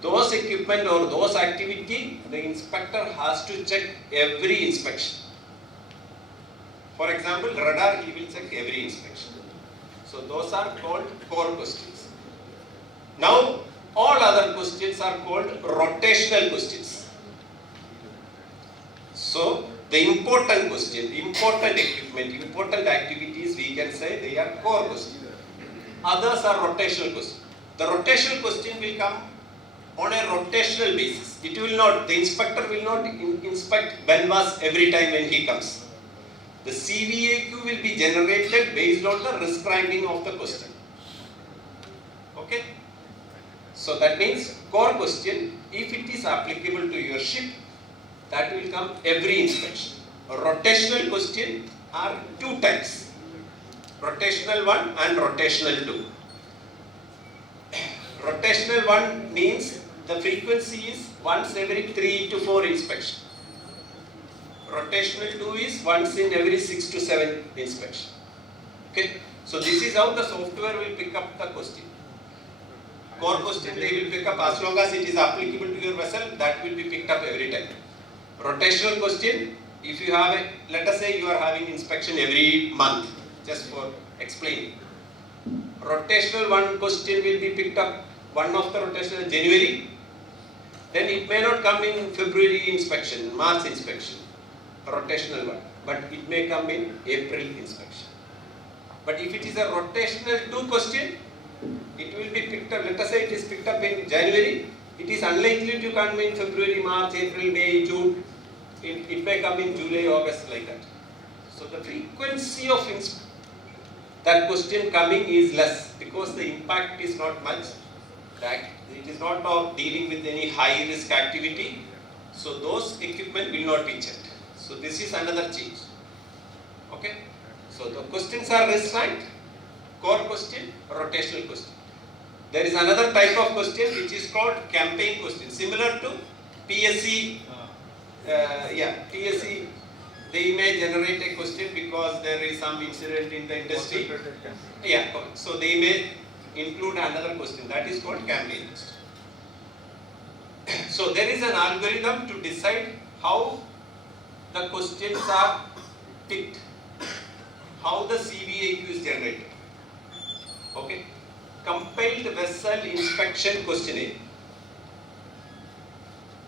those equipment or those activity, the inspector has to check every inspection. For example, radar, he will check every inspection. So those are called core questions. Now, all other questions are called rotational questions. So the important question, important equipment, important activities, we can say they are core questions. Others are rotational questions. The rotational question will come on a rotational basis. It will not, the inspector will not inspect Benvas every time when he comes. The CVAQ will be generated based on the risk ranking of the question. Okay? So that means core question, if it is applicable to your ship, that will come every inspection. A rotational question are two types, rotational 1 and rotational 2. Rotational 1 means the frequency is once every 3 to 4 inspection. Rotational 2 is once in every 6 to 7 inspection. Okay, so this is how the software will pick up the question. Core question they will pick up as long as it is applicable to your vessel, that will be picked up every time. Rotational question, if you have a, let us say you are having inspection every month, just for explaining. Rotational 1 question will be picked up, one of the rotational January, then it may not come in February inspection, March inspection, rotational 1, but it may come in April inspection. But if it is a rotational 2 question, it will be picked up, let us say it is picked up in January, it is unlikely to come in February, March, April, May, June, it may come in July, August, like that. So the frequency of that question coming is less because the impact is not much. It is not dealing with any high risk activity. So those equipment will not be checked. So this is another change. Okay. So the questions are risk ranked, core question, rotational question. There is another type of question which is called campaign question, similar to PSC. PSC, they may generate a question because there is some incident in the industry. Yeah, so they may include another question, that is called campaign question. So there is an algorithm to decide how the questions are picked, how the CVAQ is generated. Okay, compiled vessel inspection questionnaire.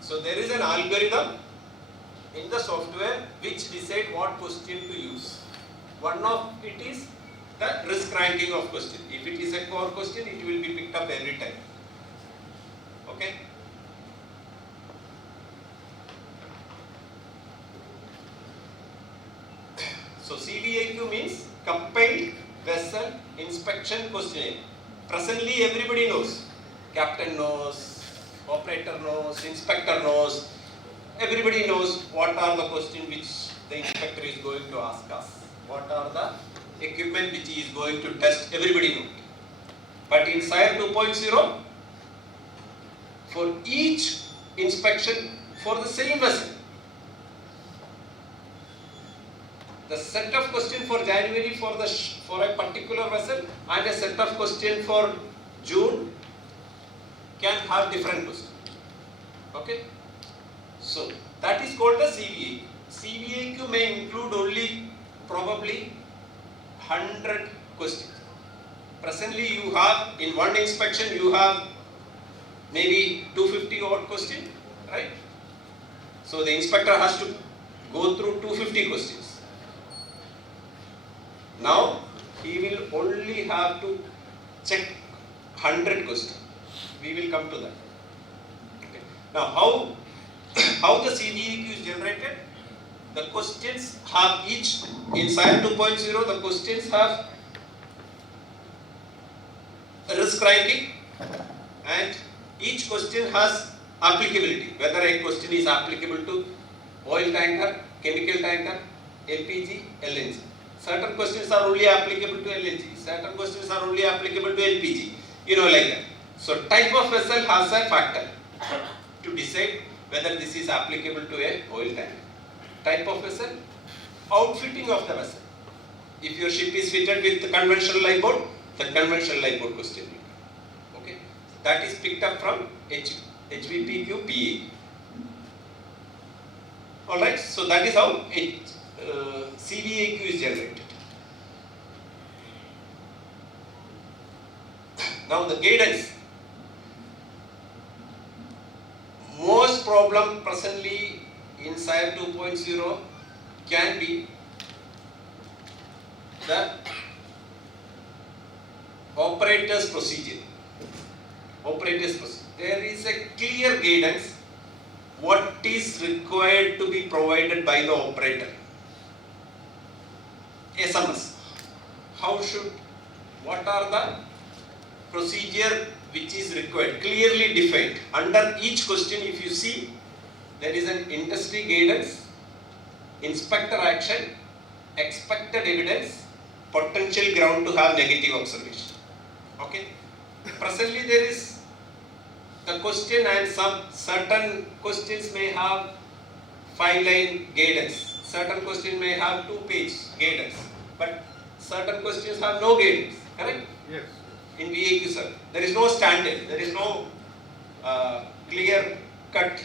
So there is an algorithm in the software which decide what question to use. One of it is the risk ranking of question. If it is a core question, it will be picked up every time. Okay. So CVAQ means Compiled Vessel Inspection Questionnaire. Presently everybody knows. Captain knows, operator knows, inspector knows. Everybody knows what are the questions which the inspector is going to ask us. What are the equipment which he is going to test. Everybody knows. But in Sire 2.0, for each inspection for the same vessel, the set of question for January for a particular vessel and a set of question for June can have different questions. Okay? So that is called the CVAQ. CVAQ may include only probably 100 questions. Presently you have, in one inspection you have maybe 250 odd questions, right? So the inspector has to go through 250 questions. Now he will only have to check 100 questions. We will come to that. Okay. Now how the CVAQ is generated? The questions have each, in Sire 2.0 the questions have a risk ranking and each question has applicability. Whether a question is applicable to oil tanker, chemical tanker, LPG, LNG. Certain questions are only applicable to LNG. Certain questions are only applicable to LPG. You know, like that. So type of vessel has a factor to decide whether this is applicable to a oil tanker. Type of vessel, outfitting of the vessel. If your ship is fitted with the conventional lifeboat, the conventional lifeboat question. Okay, that is picked up from HVPQ PA. All right, so that is how CVAQ is generated. Now the guidance. Most problem presently in Sire 2.0 can be the operator's procedure. Operator's procedure. There is a clear guidance what is required to be provided by the operator. SMS. What are the procedure which is required? Clearly defined. Under each question, if you see, there is an industry guidance, inspector action, expected evidence, potential ground to have negative observation. Okay. Presently there is the question and some certain questions may have 5-line guidance. Certain question may have 2-page guidance. But certain questions have no guidance. Correct? Yes. In VAQ, sir. There is no standard. There is no clear cut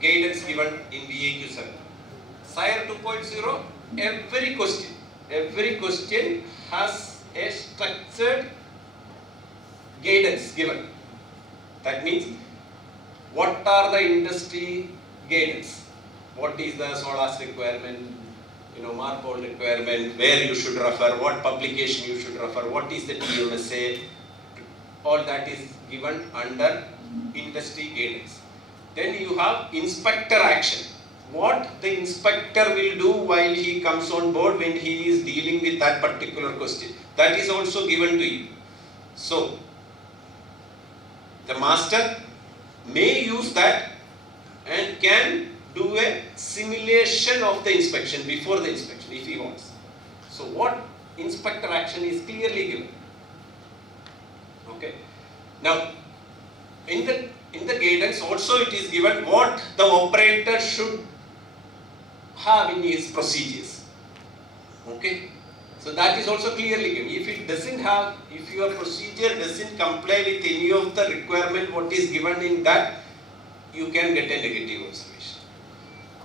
guidance given in VAQ, sir. Sire 2.0, every question has a structured guidance given. That means, what are the industry guidance? What is the SOLAS requirement, MARPOL requirement, where you should refer, what publication you should refer, what is the TMSA, all that is given under industry guidance. Then you have inspector action. What the inspector will do while he comes on board when he is dealing with that particular question. That is also given to you. So, the master may use that and can do a simulation of the inspection before the inspection if he wants. So what inspector action is clearly given. Okay. Now in the guidance also it is given what the operator should have in his procedures. Okay. So that is also clearly given. If it doesn't have, if your procedure doesn't comply with any of the requirement what is given in that, you can get a negative observation.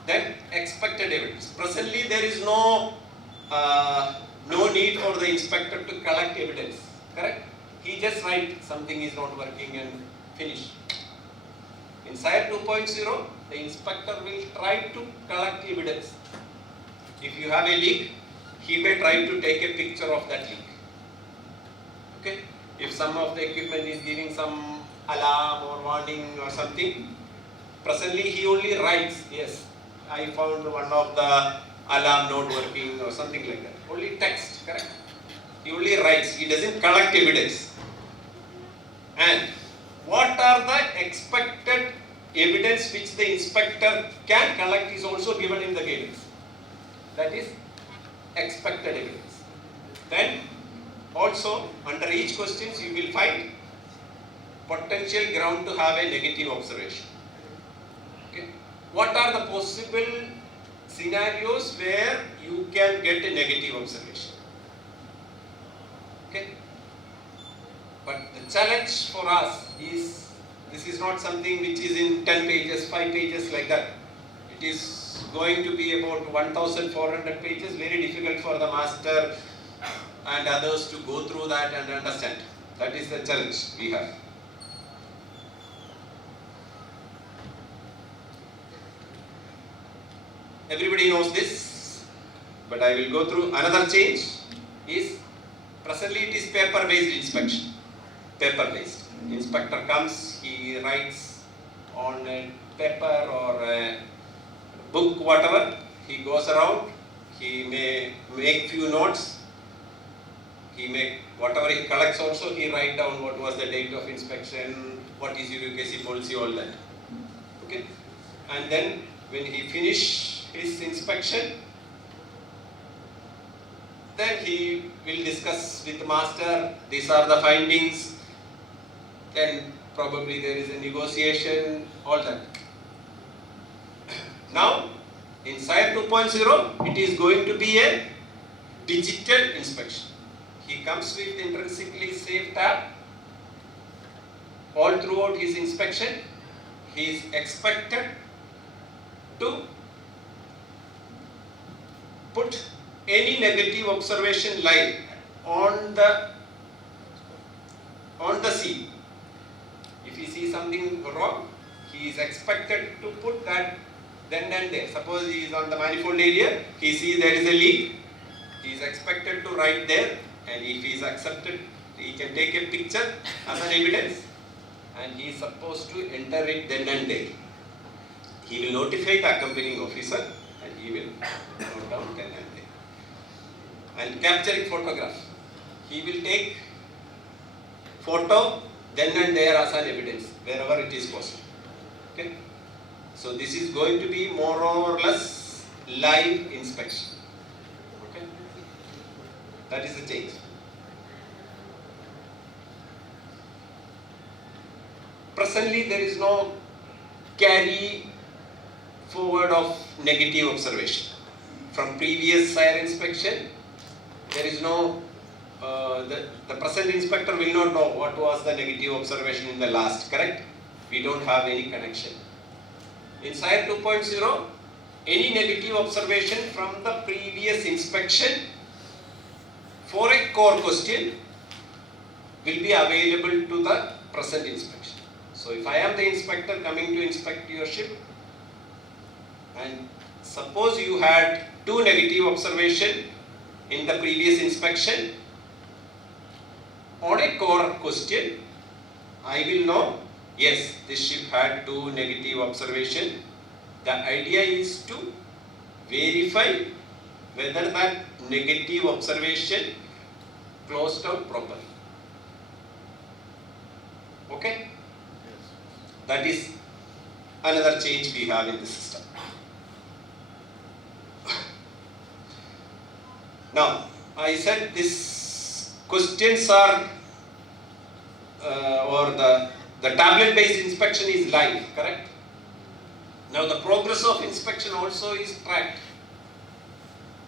Then expected evidence. Presently there is no need for the inspector to collect evidence. Correct? He just writes something is not working and finish. In Sire 2.0, the inspector will try to collect evidence. If you have a leak, he may try to take a picture of that leak. Okay? If some of the equipment is giving some alarm or warning or something, presently he only writes, yes, I found one of the alarm not working or something like that. Only text, correct? He only writes, he doesn't collect evidence. And what are the expected evidence which the inspector can collect is also given in the guidance. That is expected evidence. Then also under each question you will find potential ground to have a negative observation. Okay. What are the possible scenarios where you can get a negative observation? Okay. But the challenge for us is, this is not something which is in 10 pages, 5 pages like that. It is going to be about 1400 pages, very difficult for the master and others to go through that and understand. That is the challenge we have. Everybody knows this, but I will go through another change. Is presently it is paper based inspection. Paper based. Inspector comes, he writes on a paper or a book, whatever. He goes around, he may make few notes. He make whatever he collects also, he write down what was the date of inspection, what is advocacy policy, all that. Okay? And then when he finish his inspection, then he will discuss with the master, these are the findings, then probably there is a negotiation, all that. Now, in Sire 2.0, it is going to be a digital inspection. He comes with intrinsically saved tab. All throughout his inspection, he is expected to put any negative observation live on the scene. If he sees something wrong, he is expected to put that then and there. Suppose he is on the manifold area, he sees there is a leak, he is expected to write there, and if he is accepted, he can take a picture as an evidence, and he is supposed to enter it then and there. He will notify the accompanying officer, and he will note down then and there. And capturing photograph, he will take photo then and there as an evidence wherever it is possible. Okay. So this is going to be more or less live inspection. Okay. That is the change. Presently there is no carry forward of negative observation. From previous Sire inspection, there is no, the present inspector will not know what was the negative observation in the last, correct? We don't have any connection. In Sire 2.0, any negative observation from the previous inspection for a core question will be available to the present inspection. So if I am the inspector coming to inspect your ship, and suppose you had 2 negative observations in the previous inspection on a core question, I will know, yes, this ship had 2 negative observations. The idea is to verify whether that negative observation closed out properly. Okay? That is another change we have in the system. Now, I said these questions are, or the tablet-based inspection is live, correct? Now, the progress of inspection also is tracked.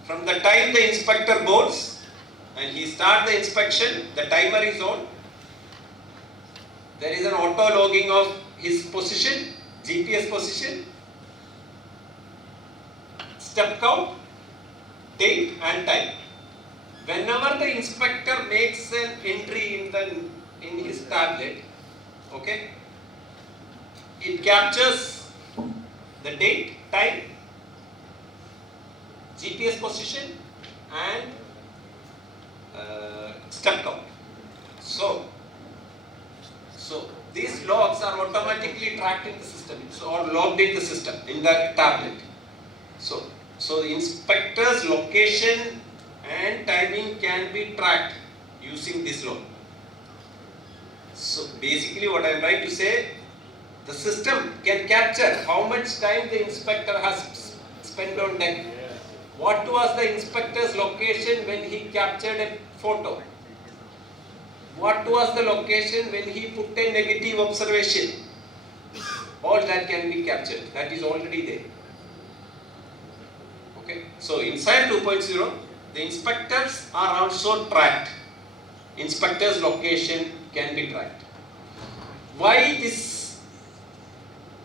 From the time the inspector boards and he starts the inspection, the timer is on. There is an auto logging of his position, GPS position, step count, date and time. Whenever the inspector makes an entry in his tablet, okay, it captures the date, time, GPS position and step count. So these logs are automatically tracked in the system, or logged in the system, in the tablet. So So the inspector's location and timing can be tracked using this law. So basically what I am trying to say, the system can capture how much time the inspector has spent on deck. What was the inspector's location when he captured a photo? What was the location when he put a negative observation? All that can be captured. That is already there. Okay. So inside 2.0, the inspectors are also tracked. Inspector's location can be tracked. Why this?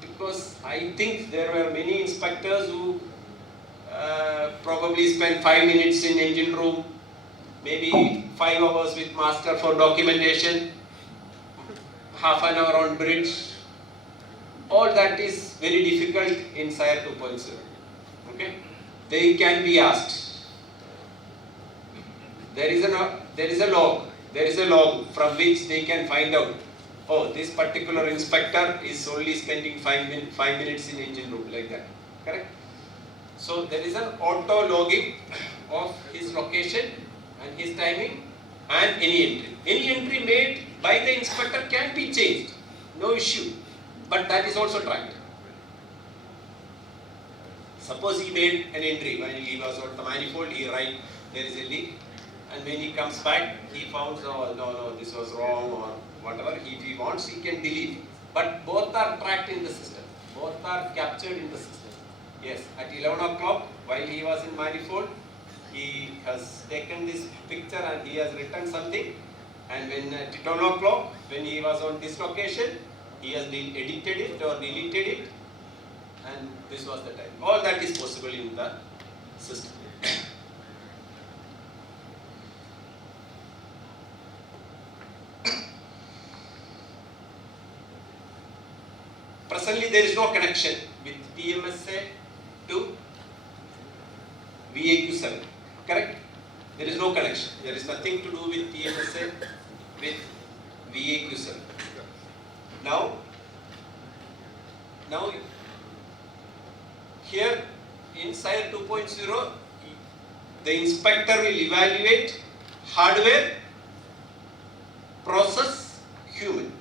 Because I think there were many inspectors who probably spent 5 minutes in engine room, maybe 5 hours with master for documentation, half an hour on bridge. All that is very difficult in Sire 2.0. Okay? They can be asked. There is a log from which they can find out, oh, this particular inspector is only spending 5 minutes in engine room, like that. Correct? So there is an auto logging of his location and his timing and any entry. Any entry made by the inspector can be changed, no issue, but that is also tracked. Suppose he made an entry when he was on the manifold, he write there is a leak, and when he comes back, he found, oh, no, this was wrong or whatever. If he wants, he can delete. But both are tracked in the system. Both are captured in the system. Yes, at 11 o'clock, while he was in manifold, he has taken this picture and he has written something. And when at 12 o'clock, when he was on this location, he has edited it or deleted it. And this was the time. All that is possible in the system. Presently, there is no connection with TMSA to VAQ7. Correct? There is no connection. There is nothing to do with TMSA with VAQ7. Now here in Sire 2.0, the inspector will evaluate hardware, process, human.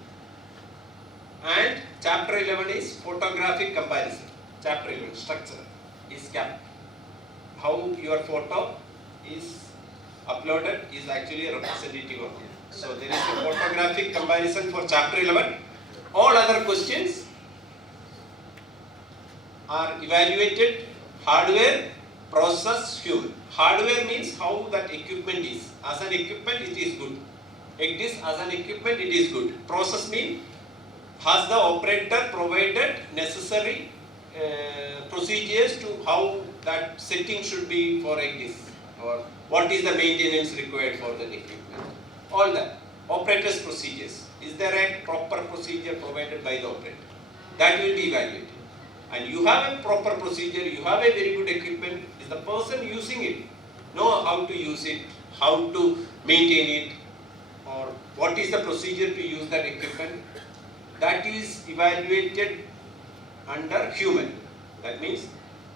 And chapter 11 is photographic comparison. Chapter 11, structure, is kept. How your photo is uploaded is actually a representative of it. So there is a photographic comparison for chapter 11. All other questions are evaluated: hardware, process, human. Hardware means how that equipment is. As an equipment, it is good. As an equipment, it is good. Process means, has the operator provided necessary procedures to how that setting should be for this, or what is the maintenance required for the equipment. All that. Operator's procedures. Is there a proper procedure provided by the operator? That will be evaluated. And you have a proper procedure, you have a very good equipment. Is the person using it know how to use it, how to maintain it, or what is the procedure to use that equipment? That is evaluated under human. That means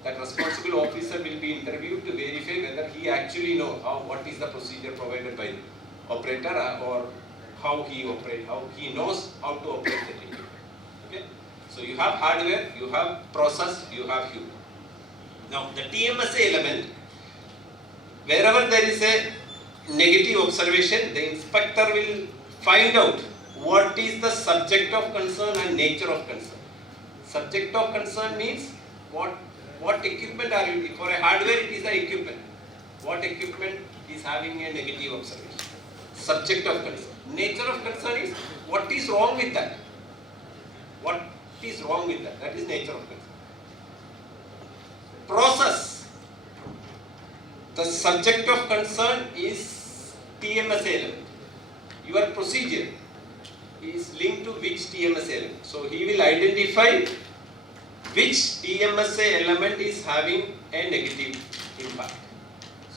that responsible officer will be interviewed to verify whether he actually knows what is the procedure provided by the operator, or how he operates, how he knows how to operate the equipment. Okay? So you have hardware, you have process, you have human. Now the TMSA element, wherever there is a negative observation, the inspector will find out what is the subject of concern and nature of concern. Subject of concern means what equipment are you using. For a hardware, it is the equipment. What equipment is having a negative observation. Subject of concern. Nature of concern is what is wrong with that. What is wrong with that? That is nature of concern. Process. The subject of concern is TMSA element. Your procedure is linked to which TMSA element. So he will identify which TMSA element is having a negative impact.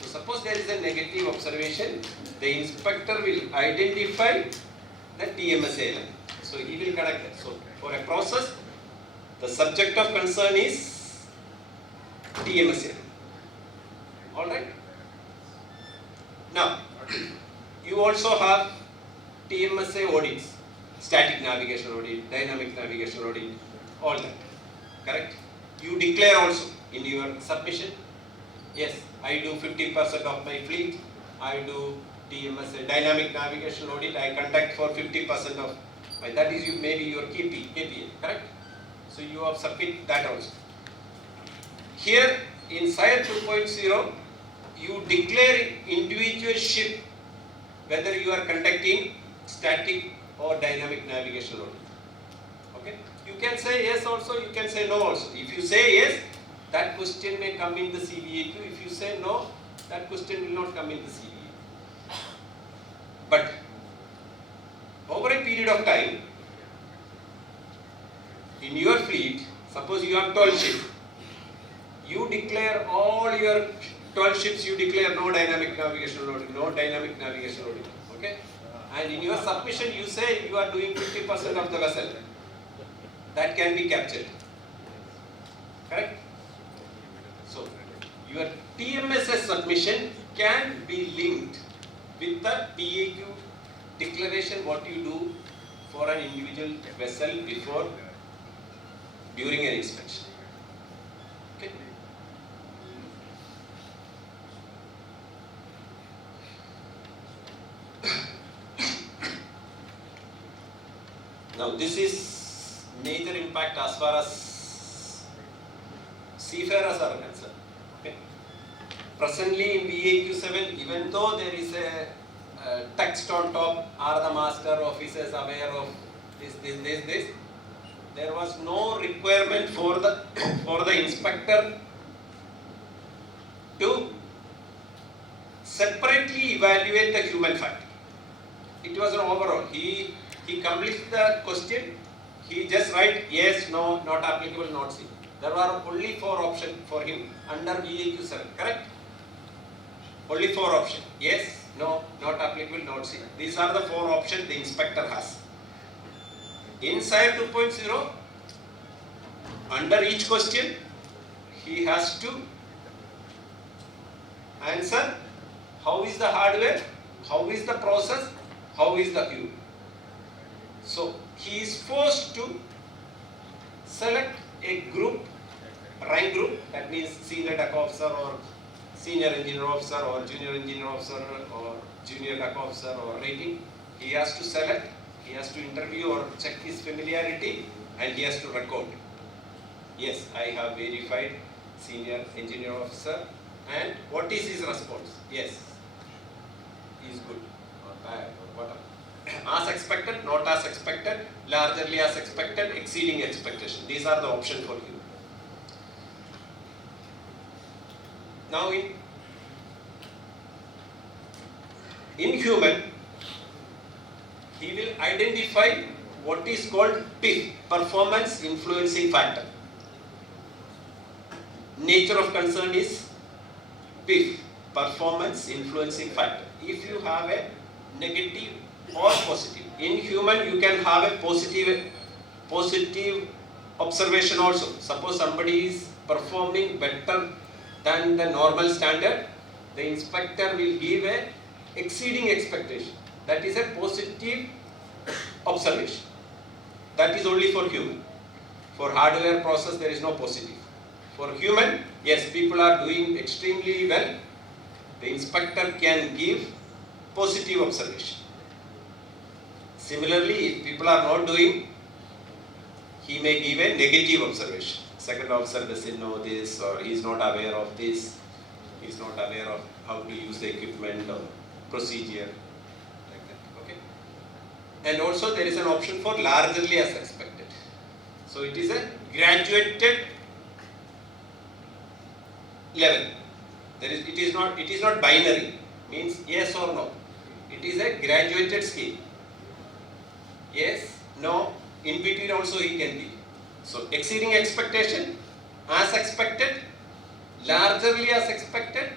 So suppose there is a negative observation, the inspector will identify the TMSA element. So he will connect that. So for a process, the subject of concern is TMSA. Alright? Now, you also have TMSA audits, static navigation audit, dynamic navigation audit, all that. Correct? You declare also in your submission, yes, I do 50% of my fleet, I do TMSA, dynamic navigation audit, I conduct for 50% of my, that is maybe your KPI, correct? So you have submit that also. Here in Sire 2.0, you declare individual ship whether you are conducting static or dynamic navigation audit. Okay? You can say yes also, you can say no also. If you say yes, that question may come in the CVAQ. If you say no, that question will not come in the CVAQ. But over a period of time, in your fleet, suppose you have 12 ships, you declare all your 12 ships, you declare no dynamic navigation audit, no dynamic navigation audit. Okay? And in your submission, you say you are doing 50% of the vessel. That can be captured. Correct? So, your TMSS submission can be linked with the PAQ declaration what you do for an individual vessel before, during an inspection. Okay? Now this is major impact as far as seafarers are concerned. Okay. Presently in VAQ 7, even though there is a text on top, are the master officers aware of this, there was no requirement for the inspector to separately evaluate the human factor. It was an overall. He completes the question, he just write yes, no, not applicable, not seen. There were only 4 options for him under VAQ 7, correct? Only 4 options. Yes, no, not applicable, not seen. These are the 4 options the inspector has. In Sire 2.0, under each question, he has to answer how is the hardware, how is the process, how is the fuel. So, he is forced to select a group, rank group, that means senior deck officer or senior engineer officer or junior engineer officer or junior deck officer or rating. He has to select, he has to interview or check his familiarity, and he has to record. Yes, I have verified senior engineer officer, and what is his response? Yes, he is good or bad or whatever. As expected, not as expected, largely as expected, exceeding expectation. These are the options for you. Now in human, he will identify what is called PIF, performance influencing factor. Nature of concern is PIF, performance influencing factor. If you have a negative or positive, in human you can have a positive observation also. Suppose somebody is performing better than the normal standard, the inspector will give a exceeding expectation. That is a positive observation. That is only for human. For hardware process there is no positive. For human, yes, people are doing extremely well. The inspector can give positive observation. Similarly, if people are not doing, he may give a negative observation. Second officer doesn't know this, or he is not aware of this, he is not aware of how to use the equipment or procedure, like that. Okay. And also there is an option for largely as expected. So it is a graduated level. It is not binary, means yes or no. It is a graduated scale. Yes, no, in between also he can be. So exceeding expectation, as expected, largely as expected,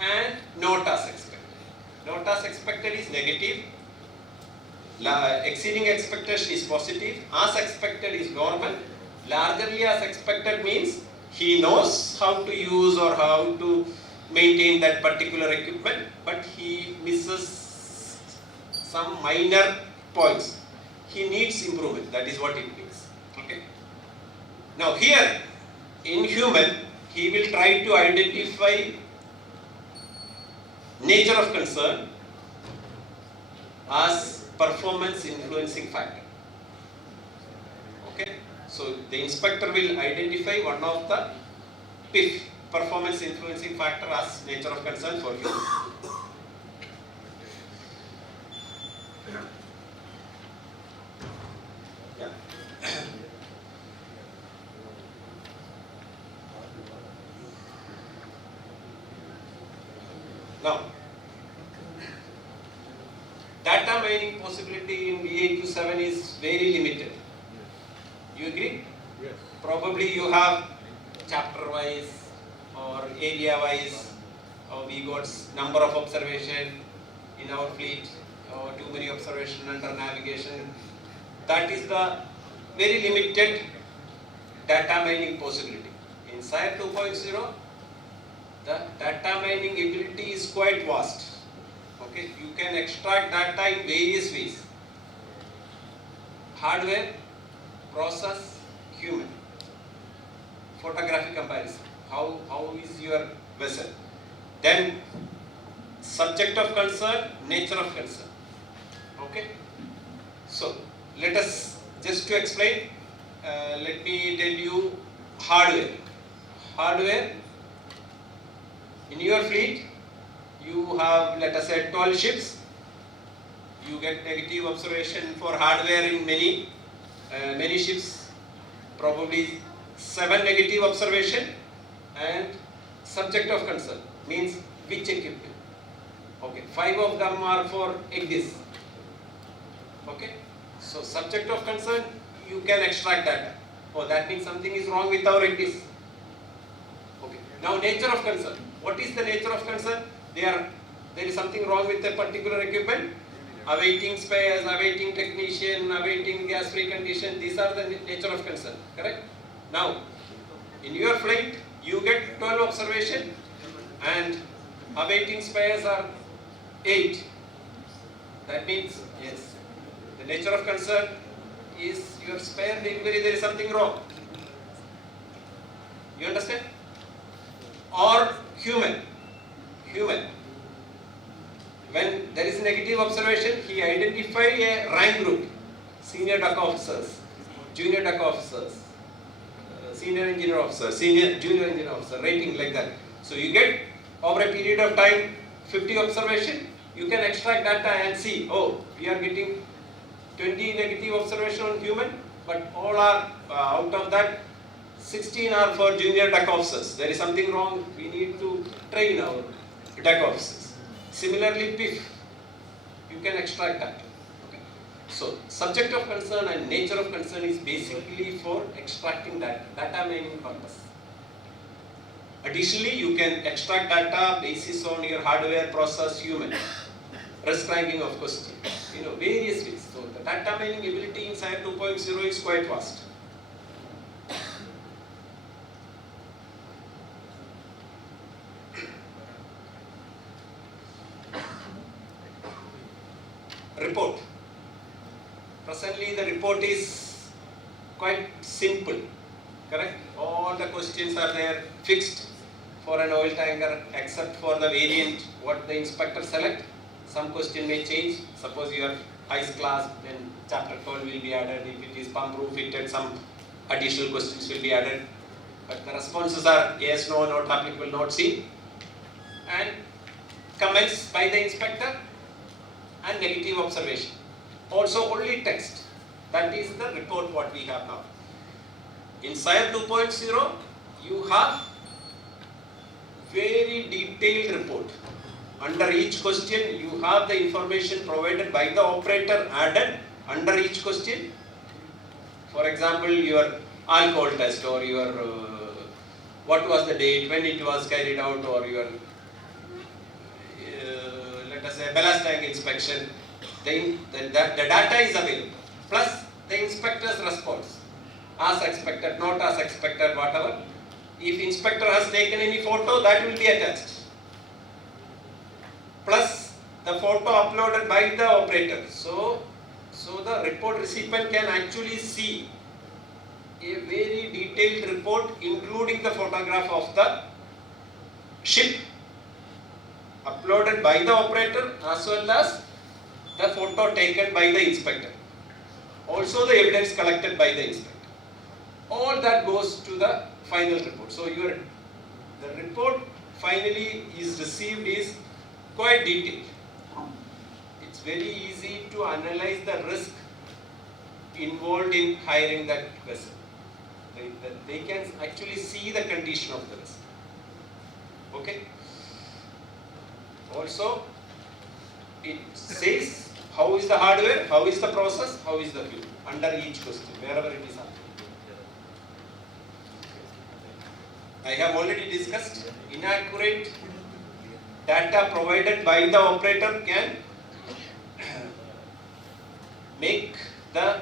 and not as expected. Not as expected is negative, exceeding expectation is positive, as expected is normal, largely as expected means he knows how to use or how to maintain that particular equipment, but he misses some minor points. He needs improvement, that is what it means. Okay. Now here, in human, he will try to identify nature of concern as performance influencing factor. Okay. So the inspector will identify one of the PIF, performance influencing factor, as nature of concern for human. Yeah. Now, data mining possibility in VAQ7 is very limited. You agree? Yes. Probably you have chapter wise or area wise, or we got number of observation in our fleet, or too many observation under navigation. That is the very limited data mining possibility. In Sire 2.0, the data mining ability is quite vast. Okay, you can extract data in various ways. Hardware, process, human. Photographic comparison. How is your vessel? Then subject of concern, nature of concern. Okay. So let us, just to explain, let me tell you hardware. Hardware, in your fleet, you have, let us say, 12 ships. You get negative observation for hardware in many ships. Probably 7 negative observation, and subject of concern means which equipment. Okay, 5 of them are for EGDIS. Okay, so subject of concern, you can extract data. Oh, that means something is wrong with our EGDIS. Okay, now nature of concern. What is the nature of concern? There is something wrong with a particular equipment. Awaiting spares, awaiting technician, awaiting gas-free condition. These are the nature of concern. Correct? Now, in your flight, you get 12 observation, and awaiting spares are 8. That means, yes, the nature of concern is your spare delivery, there is something wrong. You understand? Or human. When there is negative observation, he identify a rank group: senior deck officers, junior deck officers, senior engineer officer, junior engineer officer, rating like that. So you get over a period of time 50 observation, you can extract data and see, oh, we are getting 20 negative observation on human, but all are out of that 16 are for junior deck officers. There is something wrong, we need to train our deck officers. Similarly, PIF, you can extract that. Okay. So, subject of concern and nature of concern is basically for extracting data mining purpose. Additionally, you can extract data basis on your hardware, process, human, risk ranking of question, various ways. So, the data mining ability in Sire 2.0 is quite vast. Report. Presently, the report is quite simple, correct? All the questions are there fixed for an oil tanker, except for the variant what the inspector select. Some question may change. Suppose you are ice class, then chapter 12 will be added. If it is pump roof fitted, some additional questions will be added. But the responses are yes, no, not applicable, not seen. And comments by the inspector and negative observation. Also only text. That is the report what we have now. In Sire 2.0, you have very detailed report. Under each question, you have the information provided by the operator added under each question. For example, your alcohol test, or your what was the date, when it was carried out, or your let us say ballast tank inspection. The data is available, plus the inspector's response, as expected, not as expected, whatever. If inspector has taken any photo, that will be attached. the photo uploaded by the operator. So the report recipient can actually see a very detailed report including the photograph of the ship uploaded by the operator as well as the photo taken by the inspector. Also the evidence collected by the inspector. All that goes to the final report. So the report finally is received is quite detailed. It's very easy to analyze the risk involved in hiring that vessel. They can actually see the condition of the vessel. Okay. Also, it says how is the hardware, how is the process, how is the fuel under each question, wherever it is happening. I have already discussed inaccurate data provided by the operator can make the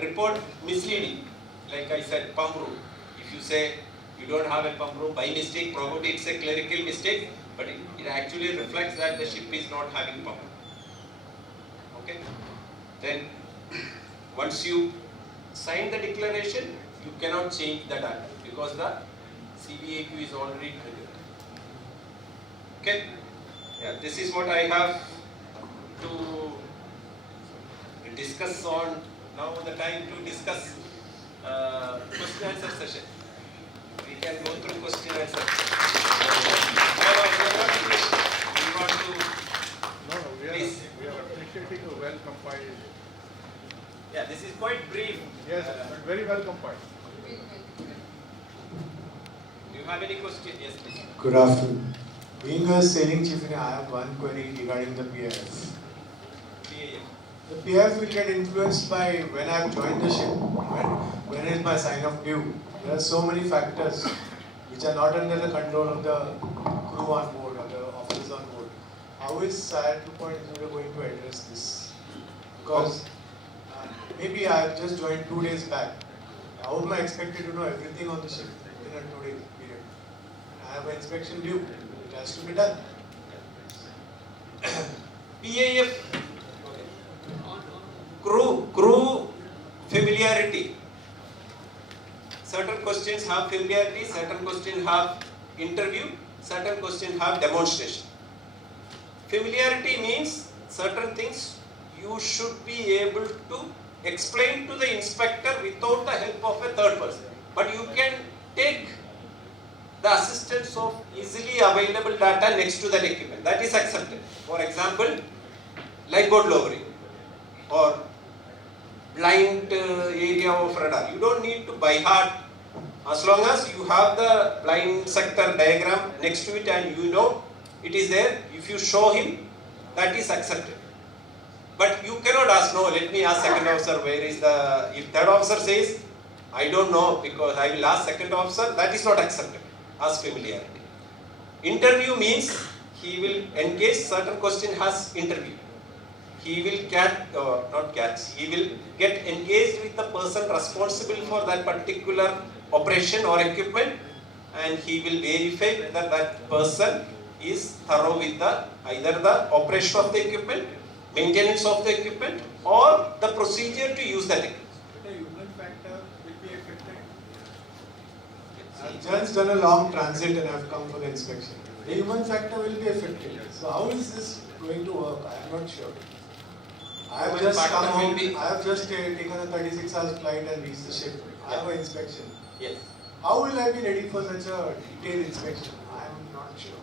report misleading. Like I said, pump room. If you say you don't have a pump room by mistake, probably it's a clerical mistake, but it actually reflects that the ship is not having pump room. Okay? Then once you sign the declaration, you cannot change the data because the CVAQ is already triggered. Okay? Yeah, this is what I have to discuss on. Now the time to discuss question answer session. We can go through question answer. You want to No, please. we are appreciating a well compiled. Yeah, this is quite brief. Yes, but very well compiled. Do you have any question? Yes, please. Good afternoon. Being a sailing chief, I have one query regarding the PIF. The PIF will get influenced by when I have joined the ship, when is my sign-off due. There are so many factors which are not under the control of the crew on board or the officers on board. How is Sire 2.0 going to address this? Because maybe I have just joined 2 days back. How am I expected to know everything on the ship within a 2 day period? I have an inspection due. It has to be done. PIF, crew familiarity. Certain questions have familiarity, certain questions have interview, certain questions have demonstration. Familiarity means certain things you should be able to explain to the inspector without the help of a third person. But you can take the assistance of easily available data next to that equipment. That is accepted. For example, lifeboat lowering or blind area of radar. You don't need to by heart. As long as you have the blind sector diagram next to it and you know it is there, if you show him, that is accepted. But you cannot ask, no, let me ask second officer where is the, if third officer says, I don't know because I will ask second officer, that is not accepted as familiarity. Interview means he will engage, certain question has interview. He will he will get engaged with the person responsible for that particular operation or equipment, and he will verify that that person is thorough with the either the operation of the equipment, maintenance of the equipment, or the procedure to use that equipment. The human factor will be affected. I've just done a long transit and I've come for the inspection. The human factor will be affected. So how is this going to work? I am not sure. I have just come home. I have just taken a 36 hours flight and reached the ship. I have an inspection. Yes. How will I be ready for such a detailed inspection? I am not sure.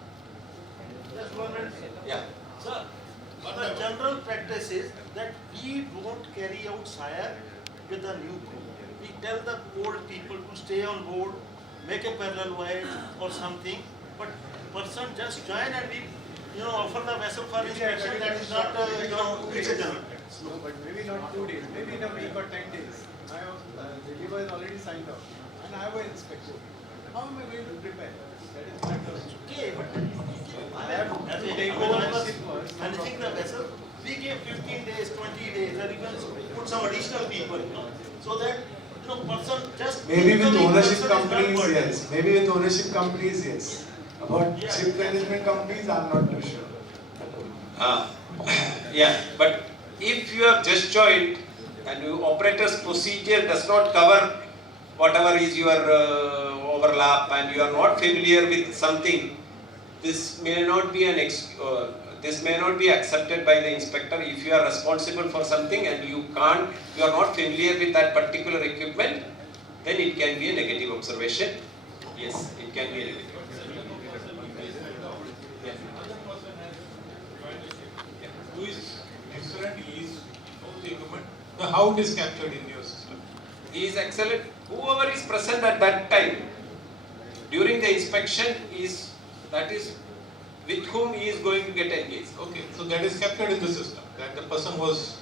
Just 1 minute. Yeah. Sir, the general practice is that we don't carry out Sire with the new crew. We tell the old people to stay on board, make a parallel voyage or something, but person just join and we offer the vessel for inspection. That is not it's a general practice. No, but maybe not 2 days, maybe in a week or 10 days. The deliver is already signed off and I have an inspection. How am I going to prepare? That is not Okay, but I have as to a take when over I the was ship first. managing the vessel, we gave 15 days, 20 days, or even put some additional people, so that person just Maybe with incoming ownership person is not companies, burdened. yes. Maybe with ownership companies, yes. About ship management companies, I'm not too sure. Yeah, but if you have just joined and your operator's procedure does not cover whatever is your overlap and you are not familiar with something, this may not be this may not be accepted by the inspector. If you are responsible for something and you are not familiar with that particular equipment, then it can be a negative observation. Yes, it can be a negative observation. Yeah. Who is excellent, he is knows the equipment. Now how it is captured in your system? He is excellent. Whoever is present at that time during the inspection that is with whom he is going to get engaged. Okay, so that is captured in the system, that the person was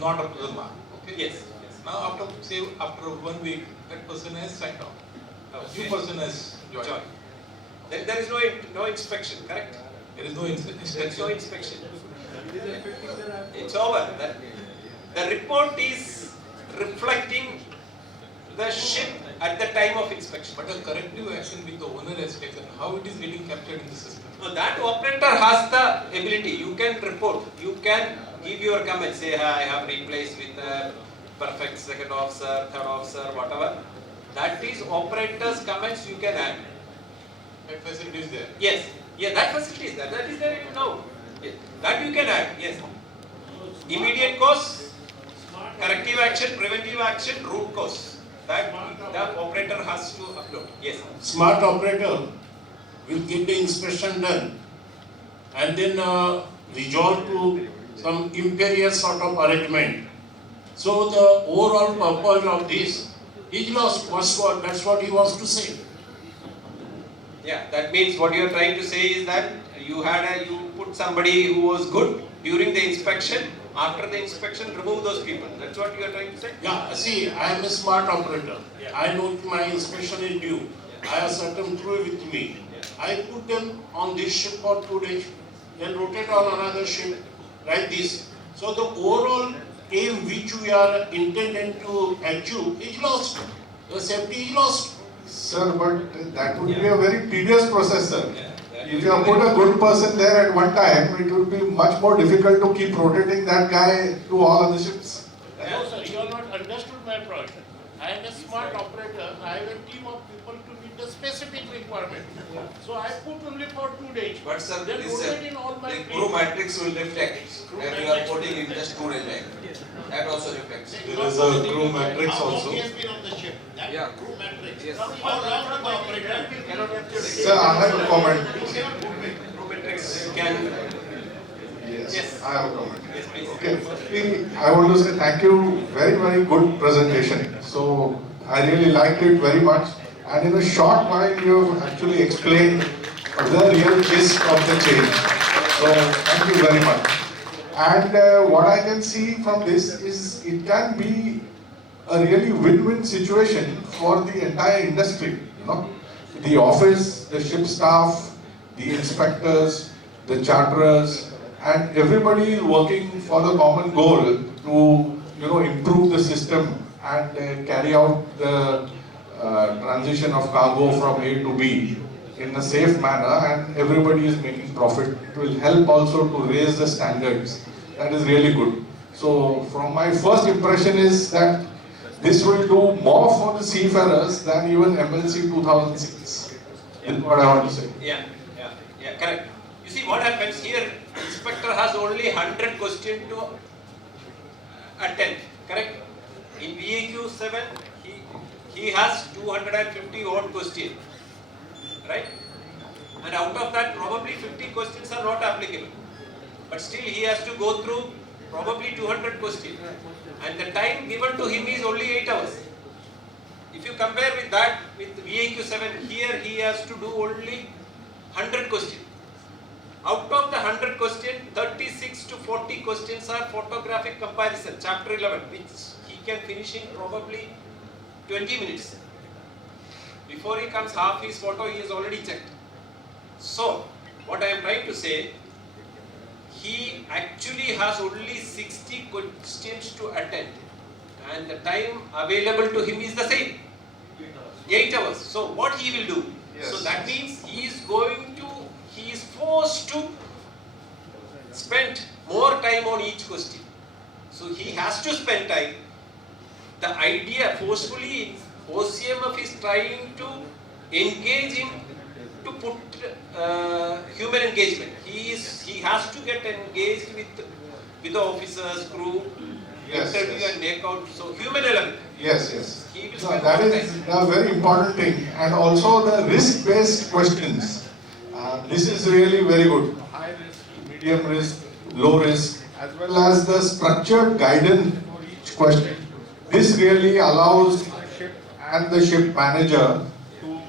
not up to the mark. Okay. Yes. Now after 1 week, that person has signed off. Okay. New person has joined. Then there is no inspection, correct? There is no There is inspection. no inspection. It's over. The report is reflecting the ship at the time of inspection. But a corrective action which the owner has taken, how it is getting captured in the system? So that operator has the ability. You can report. You can give your comments. Say, I have replaced with a perfect second officer, third officer, whatever. That is operator's comments you can add. That facility is there. Yes. Yeah, that facility is there. That is there now. Yes. That you can add. Yes. Immediate cause, corrective action, preventive action, root cause. That the operator has to upload. Yes. Smart operator will get the inspection done and then resolve to some imperious sort of arrangement. So the overall purpose of this is lost. That's what he wants to say. Yeah, that means what you are trying to say is that you put somebody who was good during the inspection. After the inspection, remove those people. That's what you are trying to say? Yeah, see, I am a smart operator. Yeah. I know my inspection is due. I have certain crew with me. I put them on this ship for 2 days, then rotate on another ship, like this. So the overall aim which we are intended to achieve is lost. The safety is lost. Sir, but that would be a very tedious process, sir. If you have put a good person there at one time, it would be much more difficult to keep rotating that guy to all other ships. No, sir, you have not understood my point. I am a smart operator. I have a team of people to meet the specific requirement. So I put only for 2 days. But sir, then rotate in all my the fleet. crew matrix will reflect that you are putting in just 2 days back. That also reflects. There is a crew matrix How long also. he has been on the ship? That Yeah. crew matrix. Yes. How long the operator? Sir, I have a comment. Crew matrix can. Yes, I have a comment. Yes, please. Okay, firstly, I want to say thank you. Very, very good presentation. So, I really liked it very much. And in a short while, you have actually explained the real gist of the change. So, thank you very much. And what I can see from this is it can be a really win-win situation for the entire industry. You know, the office, the ship staff, the inspectors, the charterers, and everybody is working for the common goal to improve the system and carry out the transition of cargo from A to B in a safe manner, and everybody is making profit. It will help also to raise the standards. That is really good. So from my first impression is that this will do more for the seafarers than even MLC 2006. Is what I want to say. Yeah, correct. You see what happens here, inspector has only 100 questions to attend, correct? In VAQ 7, he has 250 odd questions, right? And out of that, probably 50 questions are not applicable. But still he has to go through probably 200 questions. And the time given to him is only 8 hours. If you compare with that, with VAQ 7, here he has to do only 100 questions. Out of the 100 questions, 36 to 40 questions are photographic comparison, chapter 11, which he can finish in probably 20 minutes. Before he comes half his photo, he has already checked. So, what I am trying to say, he actually has only 60 questions to attend, and the time available to him is the same, 8 hours. So what he will do? Yes. So that means he is forced to spent more time on each question. So he has to spend time. The idea forcefully, OCMF is trying to engage him to put human engagement. He has to get engaged with the officers, crew, Yes, interview yes. and make out. So human element. Yes, yes. He will So spend that more is time. a very important thing, and also the risk-based questions. This is really very good. High risk, Medium risk, low risk, as well as the structured guidance for each question. This really allows the ship and the ship manager to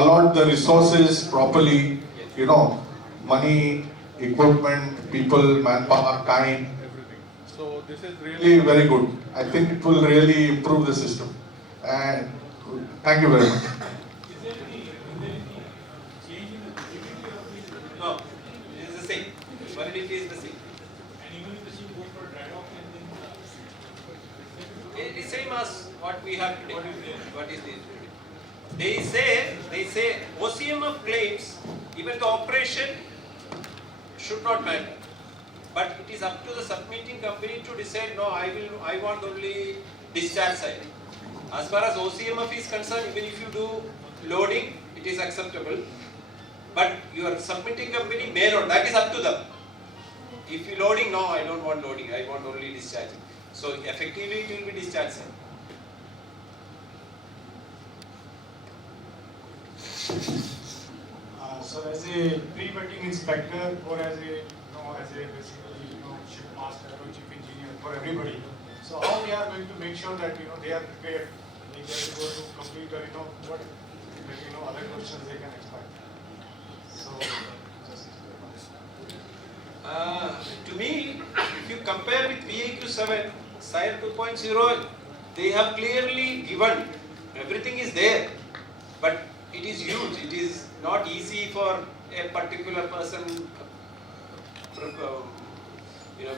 allot the resources properly, you know, money, equipment, people, manpower, time. everything. So this is Really very good. I think it will really improve the system. And thank you very much. No, it is the same. Validity is the same. It is same as what we have today. What is this? They say OCMF claims even the operation should not matter. But it is up to the submitting company to decide, no, I want only discharge side. As far as OCMF is concerned, even if you do loading, it is acceptable. But your submitting company may not, that is up to them. If you loading, no, I don't want loading, I want only discharging. So effectively it will be discharge side. So as a pre-wetting inspector or as a basically ship master or chief engineer for everybody. So how we are going to make sure that they are prepared, like they are going to complete or what other questions they can expect. So To me, if you compare with VAQ 7, Sire 2.0, they have clearly given, everything is there, but it is huge. It is not easy for a particular person,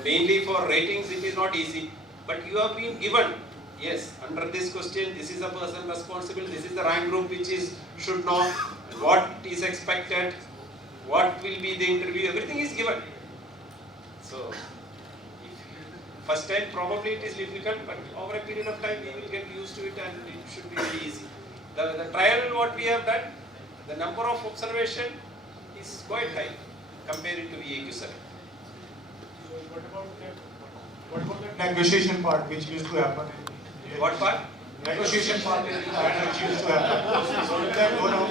mainly for ratings it is not easy, but you have been given, yes, under this question, this is the person responsible, this is the rank group which should know what is expected, what will be the interview, everything is given. So, first time probably it is difficult, but over a period of time we will get used to it and it should be very easy. The trial what we have done, the number of observation is quite high compared to VAQ 7. what about the negotiation part which used to happen? What part? Negotiation part which used to happen. So will that go now?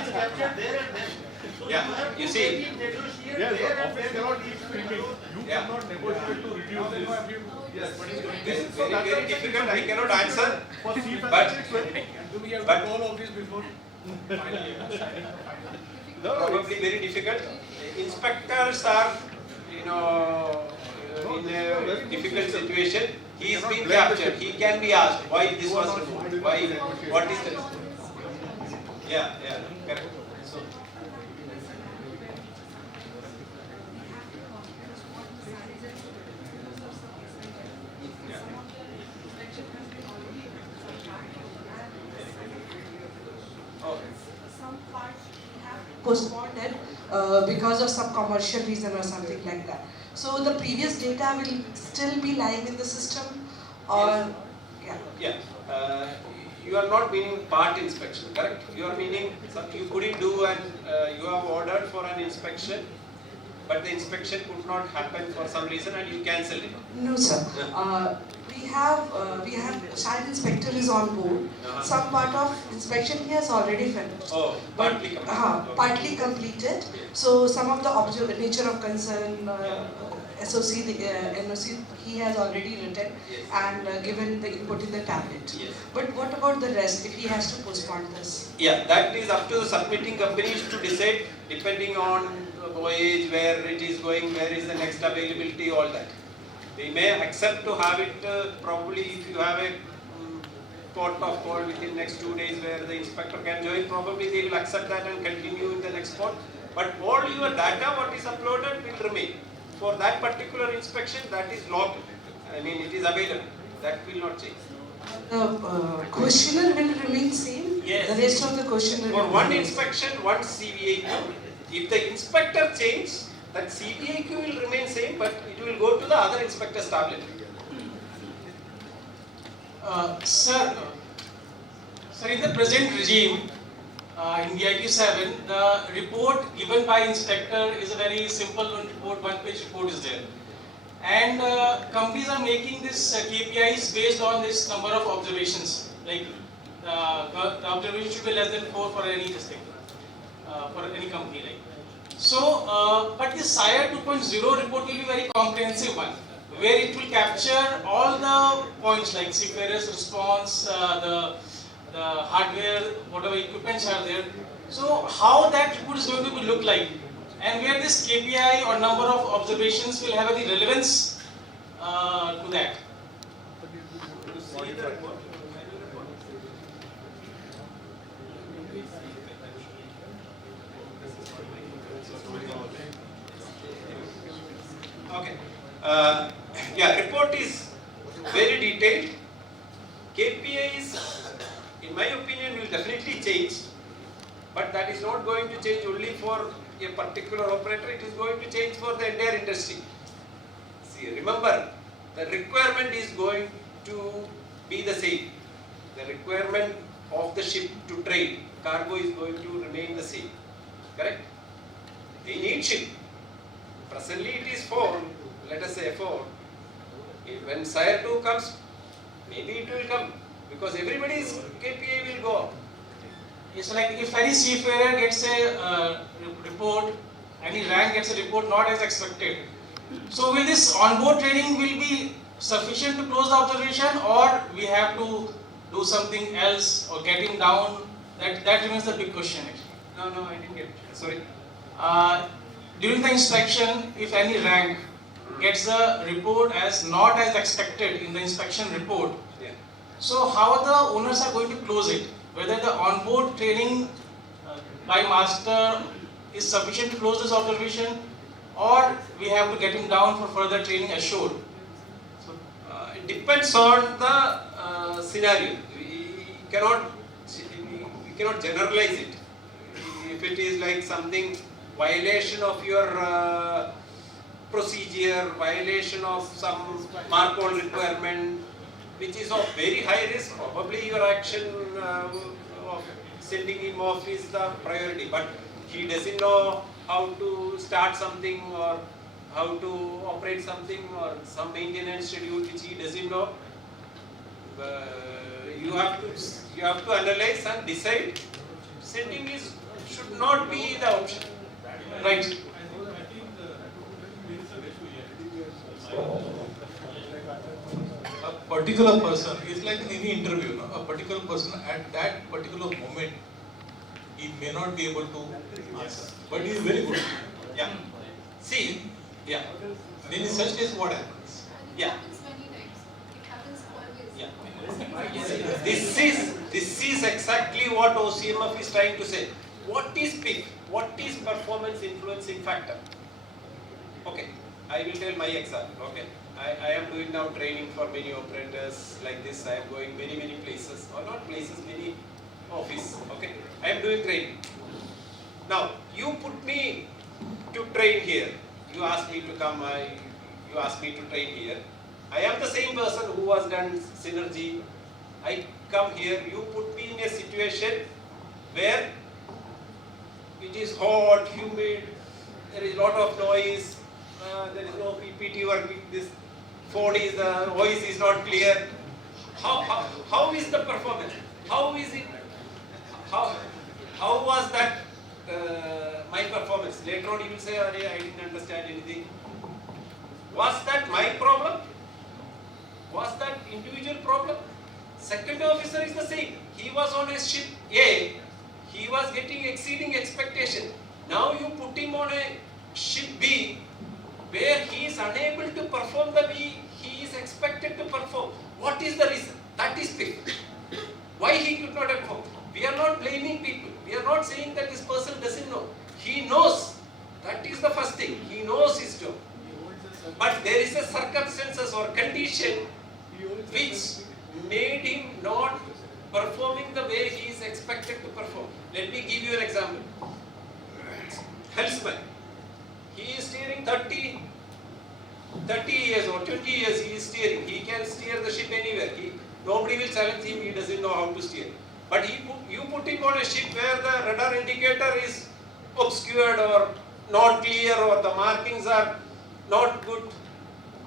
It's captured there and then. So Yeah, have you to see. maybe negotiate Yes, there the and office then. cannot keep screaming. You Yeah. cannot negotiate to reduce this. Yes, but This is very difficult, I cannot answer. For chief But- executive, do we have but- to call office before? Probably very difficult. Inspectors are, in a difficult situation. He is being captured. He can be asked why this was removed. Why? What is the reason? Yeah, correct. So, Some parts we have postponed it because of some commercial reason or something like that. So the previous data will still be live in the system, or yeah. You are not meaning part inspection, correct? You are meaning you couldn't do and you have ordered for an inspection, but the inspection could not happen for some reason and you cancelled it. No, sir. We have child inspector is on board. Some part of inspection he has already finished. Oh, partly completed. Partly completed. So some of the nature of concern, SOC, the NOC, he has already written and given the input in the tablet. Yes. But what about the rest if he has to postpone this? Yeah, that is up to the submitting companies to decide depending on voyage, where it is going, where is the next availability, all that. They may accept to have it probably if you have a port of call within next 2 days where the inspector can join, probably they will accept that and continue in the next port. But all your data what is uploaded will remain. For that particular inspection, that is locked. I mean, it is available. That will not change. The questionnaire will remain same? Yes. The rest of the questionnaire For will one remain inspection, one CVA, if the inspector changes, That CTIQ will remain same, but it will go to the other inspector's tablet. Sir, in the present regime, in DIQ 7, the report given by inspector is a very simple report, one-page report is there. And companies are making this KPIs based on this number of observations. Like the observation should be less than 4 for any this thing, for any company. Like so, but this Sire 2.0 report will be very comprehensive one, where it will capture all the points like seafarers response, the hardware, whatever equipments are there. So how that report is going to look like, and where this KPI or number of observations will have any relevance to that. Okay. Yeah, report is very detailed. KPIs, in my opinion, will definitely change, but that is not going to change only for a particular operator, it is going to change for the entire industry. See, remember, the requirement is going to be the same. The requirement of the ship to trade, cargo is going to remain the same. Correct? They need ship. Presently it is 4, let us say 4. When Sire 2 comes, maybe it will come, because everybody's KPI will go up. It's like if any seafarer gets a report, any rank gets a report not as expected. So will this onboard training will be sufficient to close the observation, or we have to do something else or get him down? That remains the big question actually. No, I didn't get it. Sorry. During the inspection, if any rank gets a report as not as expected in the inspection report, yeah. So how the owners are going to close it? Whether the onboard training by master is sufficient to close this observation, or we have to get him down for further training ashore. So, it depends on the scenario. We cannot generalize it. If it is like something violation of your procedure, violation of some mark-on requirement, which is of very high risk, probably your action of sending him off is the priority. But he doesn't know how to start something or how to operate something or some maintenance schedule which he doesn't know. You have to analyze and decide. Sending should not be the option. Right. A particular person is like in any interview, no? A particular person at that particular moment, he may not be able to answer, but he is very good. Yeah. See, yeah. Then in such case, what happens? Yeah. It happens always. Yeah. This is exactly what OCMF is trying to say. What is PIC? What is performance influencing factor? Okay, I will tell my example. Okay, I am doing now training for many operators like this. I am going many places, or not places, many office. Okay, I am doing training. Now you put me to train here. You ask me to come. You ask me to train here. I am the same person who was done synergy. I come here. You put me in a situation where it is hot, humid. There is a lot of noise. There is no PPT work. This phone is the voice is not clear. How is the performance? How is it? How was that my performance? Later on you will say, I didn't understand anything. Was that my problem? Was that individual problem? Second officer is the same. He was on a ship A. He was getting exceeding expectation. Now you put him on a ship B, where he is unable to perform the way he is expected to perform. What is the reason? That is PIC. Why he could not perform? We are not blaming people. We are not saying that this person doesn't know. He knows. That is the first thing. He knows his job. But there is a circumstances or condition which made him not performing the way he is expected to perform. Let me give you an example. Helmsman. He is steering 30 years or 20 years he is steering. He can steer the ship anywhere. Nobody will challenge him, he doesn't know how to steer. But you put him on a ship where the radar indicator is obscured or not clear or the markings are not good,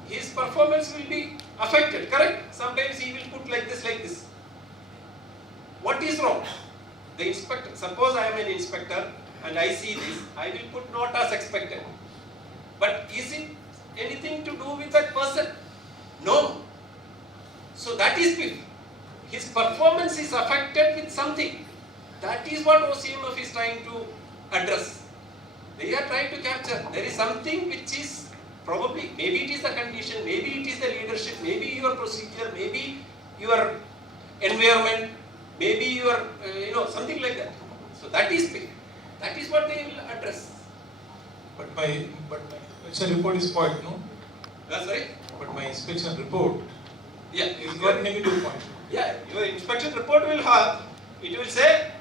his performance will be affected, correct? Sometimes he will put like this. What is wrong? The inspector, suppose I am an inspector and I see this, I will put not as expected. But is it anything to do with that person? No. So that is PIF. His performance is affected with something. That is what OCMF is trying to address. They are trying to capture. There is something which is probably, maybe it is the condition, maybe it is the leadership, maybe your procedure, maybe your environment, maybe your, something like that. So that is PIF. That is what they will address. But my inspection report is point, no? That's right. But my inspection report is got negative point. Yeah, your inspection report will have, it will say,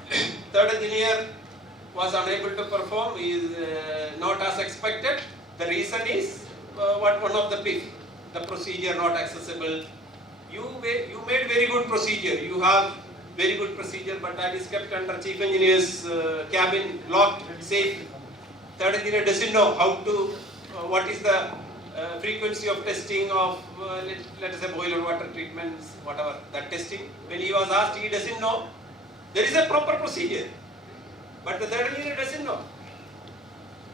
third engineer was unable to perform, is not as expected. The reason is one of the PIF, the procedure not accessible. You made very good procedure. You have very good procedure, but that is kept under chief engineer's cabin, locked, safe. Third engineer doesn't know how to, what is the frequency of testing of, let us say, boiler water treatments, whatever, that testing. When he was asked, he doesn't know. There is a proper procedure, but the third engineer doesn't know.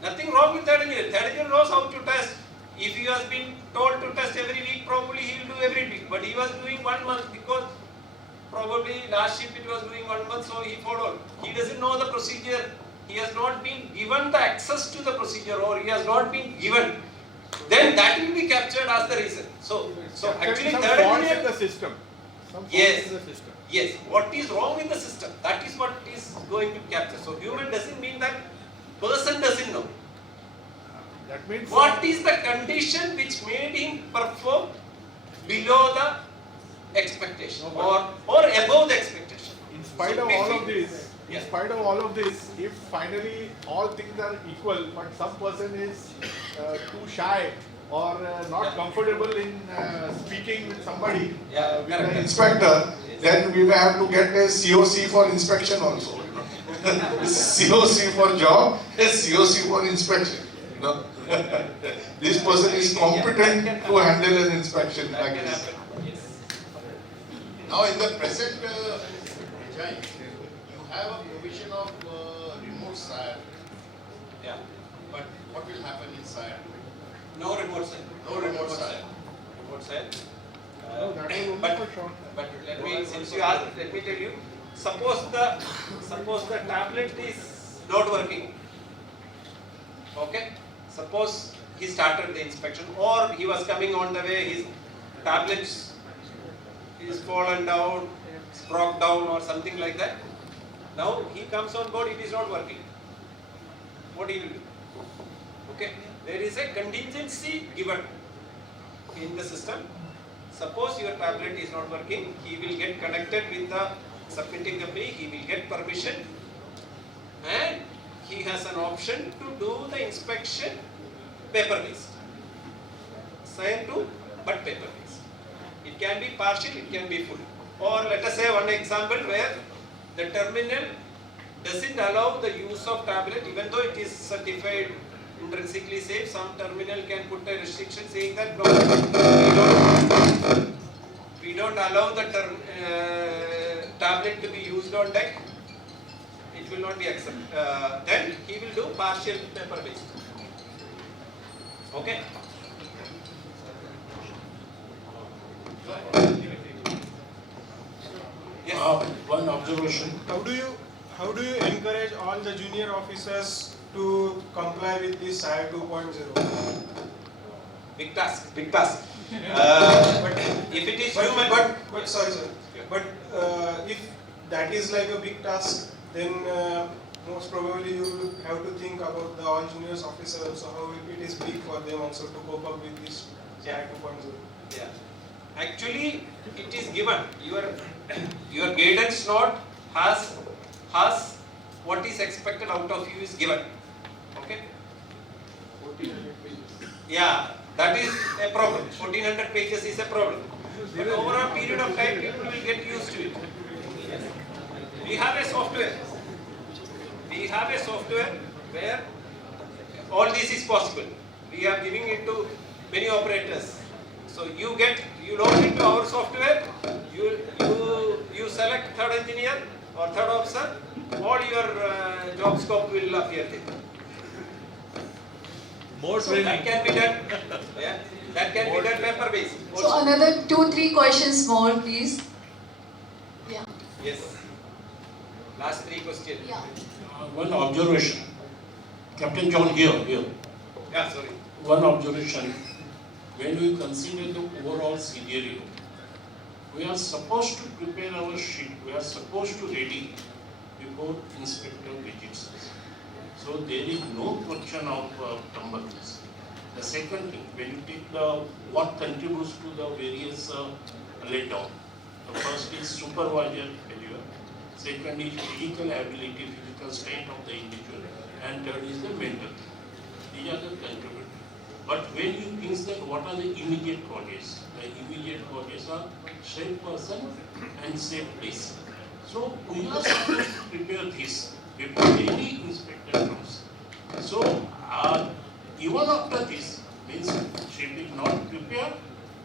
Nothing wrong with third engineer. Third engineer knows how to test. If he has been told to test every week, probably he will do every week. But he was doing 1 month because probably last ship it was doing 1 month, so he followed. He doesn't know the procedure. He has not been given the access to the procedure, or he has not been given. Then that will be captured as the reason. So actually some third faults engineer. in the system. Some faults Yes. in the system. Yes. What is wrong in the system? That is what is going to capture. So human doesn't mean that person doesn't know. That means What is the condition which made him perform below the expectation or above the expectation? in spite So of all of basically- this, in Yeah. spite of all of this, if finally all things are equal, but some person is too shy or not comfortable in speaking with somebody, with correct. the Inspector, then we may have to get a COC for inspection also. COC for job, a COC for inspection. You know? This person is competent to handle an inspection That like can this. happen. Yes. Now in the present design, you have a provision of remote Sire, Yeah. but what will happen in Sire? No remote side. No remote side. Remote side. No, that was only but for short. but let me, since you asked, let me tell you. Suppose the tablet is not working. Okay. Suppose he started the inspection, or he was coming on the way. His tablet is fallen down, broke down, or something like that. Now he comes on board. It is not working. What he will do? Okay. There is a contingency given in the system. Suppose your tablet is not working, he will get connected with the submitting company, he will get permission, and he has an option to do the inspection paper-based. Sign to, but paper-based. It can be partial, it can be full. Or let us say one example where the terminal doesn't allow the use of tablet, even though it is certified intrinsically safe. Some terminal can put a restriction saying that no, we don't allow the tablet to be used on deck. It will not be accepted. Then he will do partial paper based. Okay. Yes. One observation. How do you encourage all the junior officers to comply with this Sire 2.0? Big task. Big task. If it is human, but sorry, sir. But if that is like a big task, then most probably you will have to think about the all juniors officers also, how it is big for them also to cope up with this Sire 2.0. yeah. Actually, it is given. Your guidance note has what is expected out of you is given. Okay. Yeah, that is a problem. 1400 pages is a problem. But over a period of time, people will get used to it. We have a software. We have a software where all this is possible. We are giving it to many operators. So you log into our software, you select third engineer or third officer, all your job scope will appear there. More So training. that can be done. Yeah, that can be done paper based. So another 2-3 questions more, please. Yeah. Yes. Last 3 questions. Yeah. One observation. Captain John here. Yeah, sorry. One observation. When we consider the overall scenario, we are supposed to prepare our sheet, we are supposed to ready before inspector visits us. So there is no question of numbers. The second thing, when you take what contributes to the various letdown, the first is supervisor failure, second is physical ability, physical strength of the individual, and third is the mental. These are the contributors. But when you think that what are the immediate causes? The immediate causes are safe person and safe place. So we are supposed to prepare this before any inspector comes. So even after this, means ship is not prepared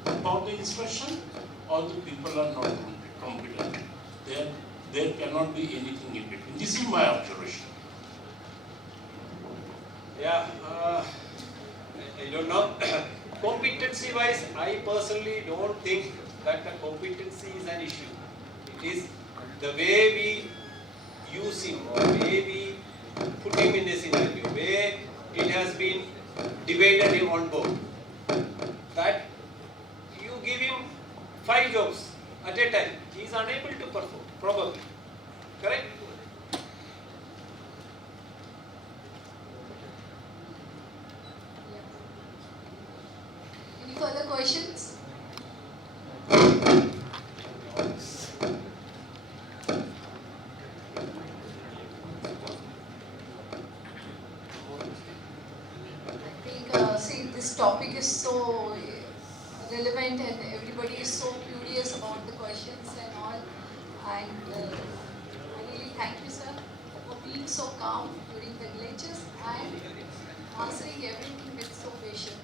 for the inspection or the people are not competent. There cannot be anything in between. This is my observation. Yeah, I don't know. Competency wise, I personally don't think that the competency is an issue. It is the way we use him or way we put him in a scenario, where it has been divided him on board. That you give him 5 jobs at a time, he is unable to perform, probably. Correct? Any further questions? I think, see, this topic is so relevant and everybody is so curious about the questions and all. And I really thank you, sir, for being so calm during the glitches and answering everything with so patience.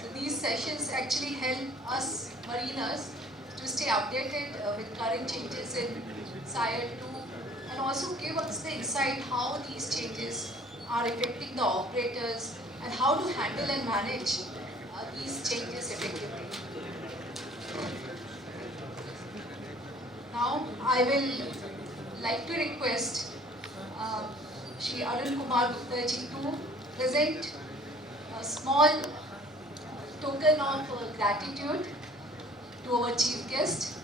So these sessions actually help us mariners to stay updated with current changes in Sire 2 and also give us the insight how these changes are affecting the operators and how to handle and manage these changes effectively. Now I will like to request Shri Arun Kumar Gupta ji to present a small token of gratitude to our chief guest.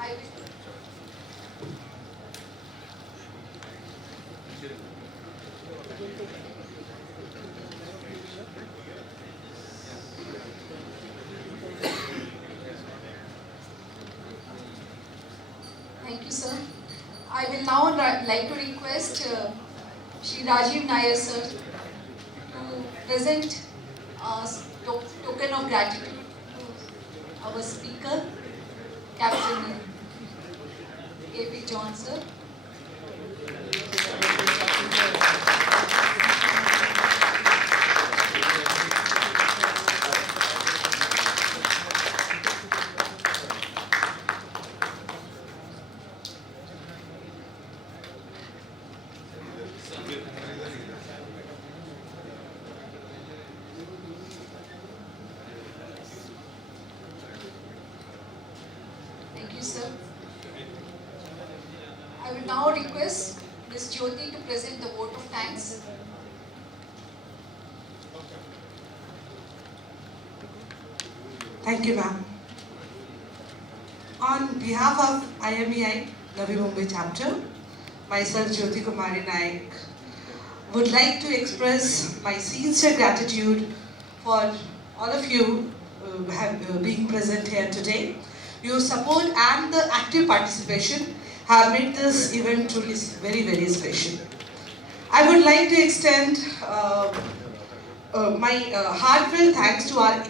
I will Thank you, sir. I will now like to request Shri Rajiv Nair, sir, to present a token of gratitude to our speaker, Captain K.P. John, sir. Thank you, sir. I will now request Ms. Jyoti to present the vote of thanks. Thank you, ma'am. On behalf of IMEI, Navi Mumbai chapter, myself Jyoti Kumari Naik, would like to express my sincere gratitude for all of you being present here today. Your support and the active participation have made this event truly very, very special. I would like to extend my heartfelt thanks to our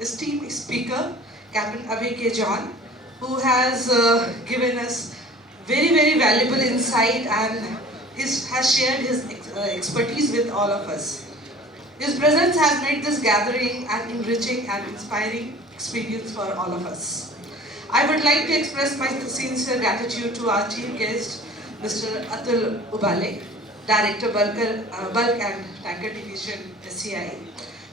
esteemed speaker, Captain Abhay K. John, who has given us very, very valuable insight and has shared his expertise with all of us. His presence has made this gathering an enriching and inspiring experience for all of us. I would like to express my sincere gratitude to our chief guest, Mr. Atul Ubale, Director Bulk and Tanker Division, SCI,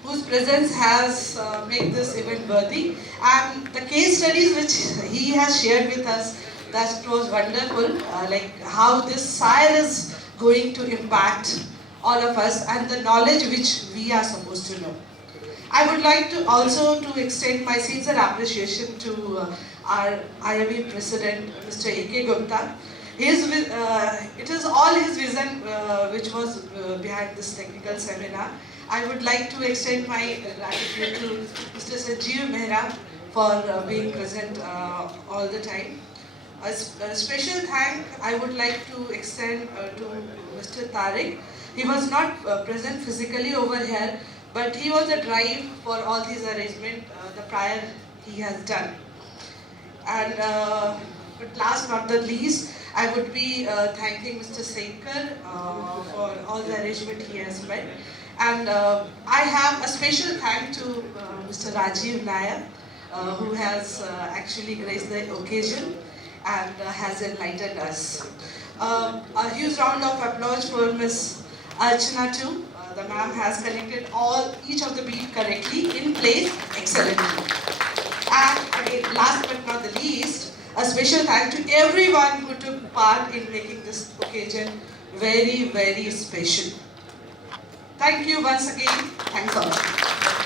whose presence has made this event worthy. And the case studies which he has shared with us, that was wonderful, like how this Sire is going to impact all of us and the knowledge which we are supposed to know. I would like to also to extend my sincere appreciation to our IME President, Mr. A.K. Gupta. It is all his vision which was behind this technical seminar. I would like to extend my gratitude to Mr. Sanjeev Mehra for being present all the time. A special thank I would like to extend to Mr. Tariq. He was not present physically over here, but he was a drive for all these arrangements, the prior he has done. And but last not the least, I would be thanking Mr. Sekhar for all the arrangement he has made. And I have a special thank to Mr. Rajiv Nayak, who has actually graced the occasion and has enlightened us. A huge round of applause for Ms. Archana too. The ma'am has connected each of the beats correctly in place excellently. And again, last but not the least, a special thank to everyone who took part in making this occasion very, very special. Thank you once again. Thanks a lot.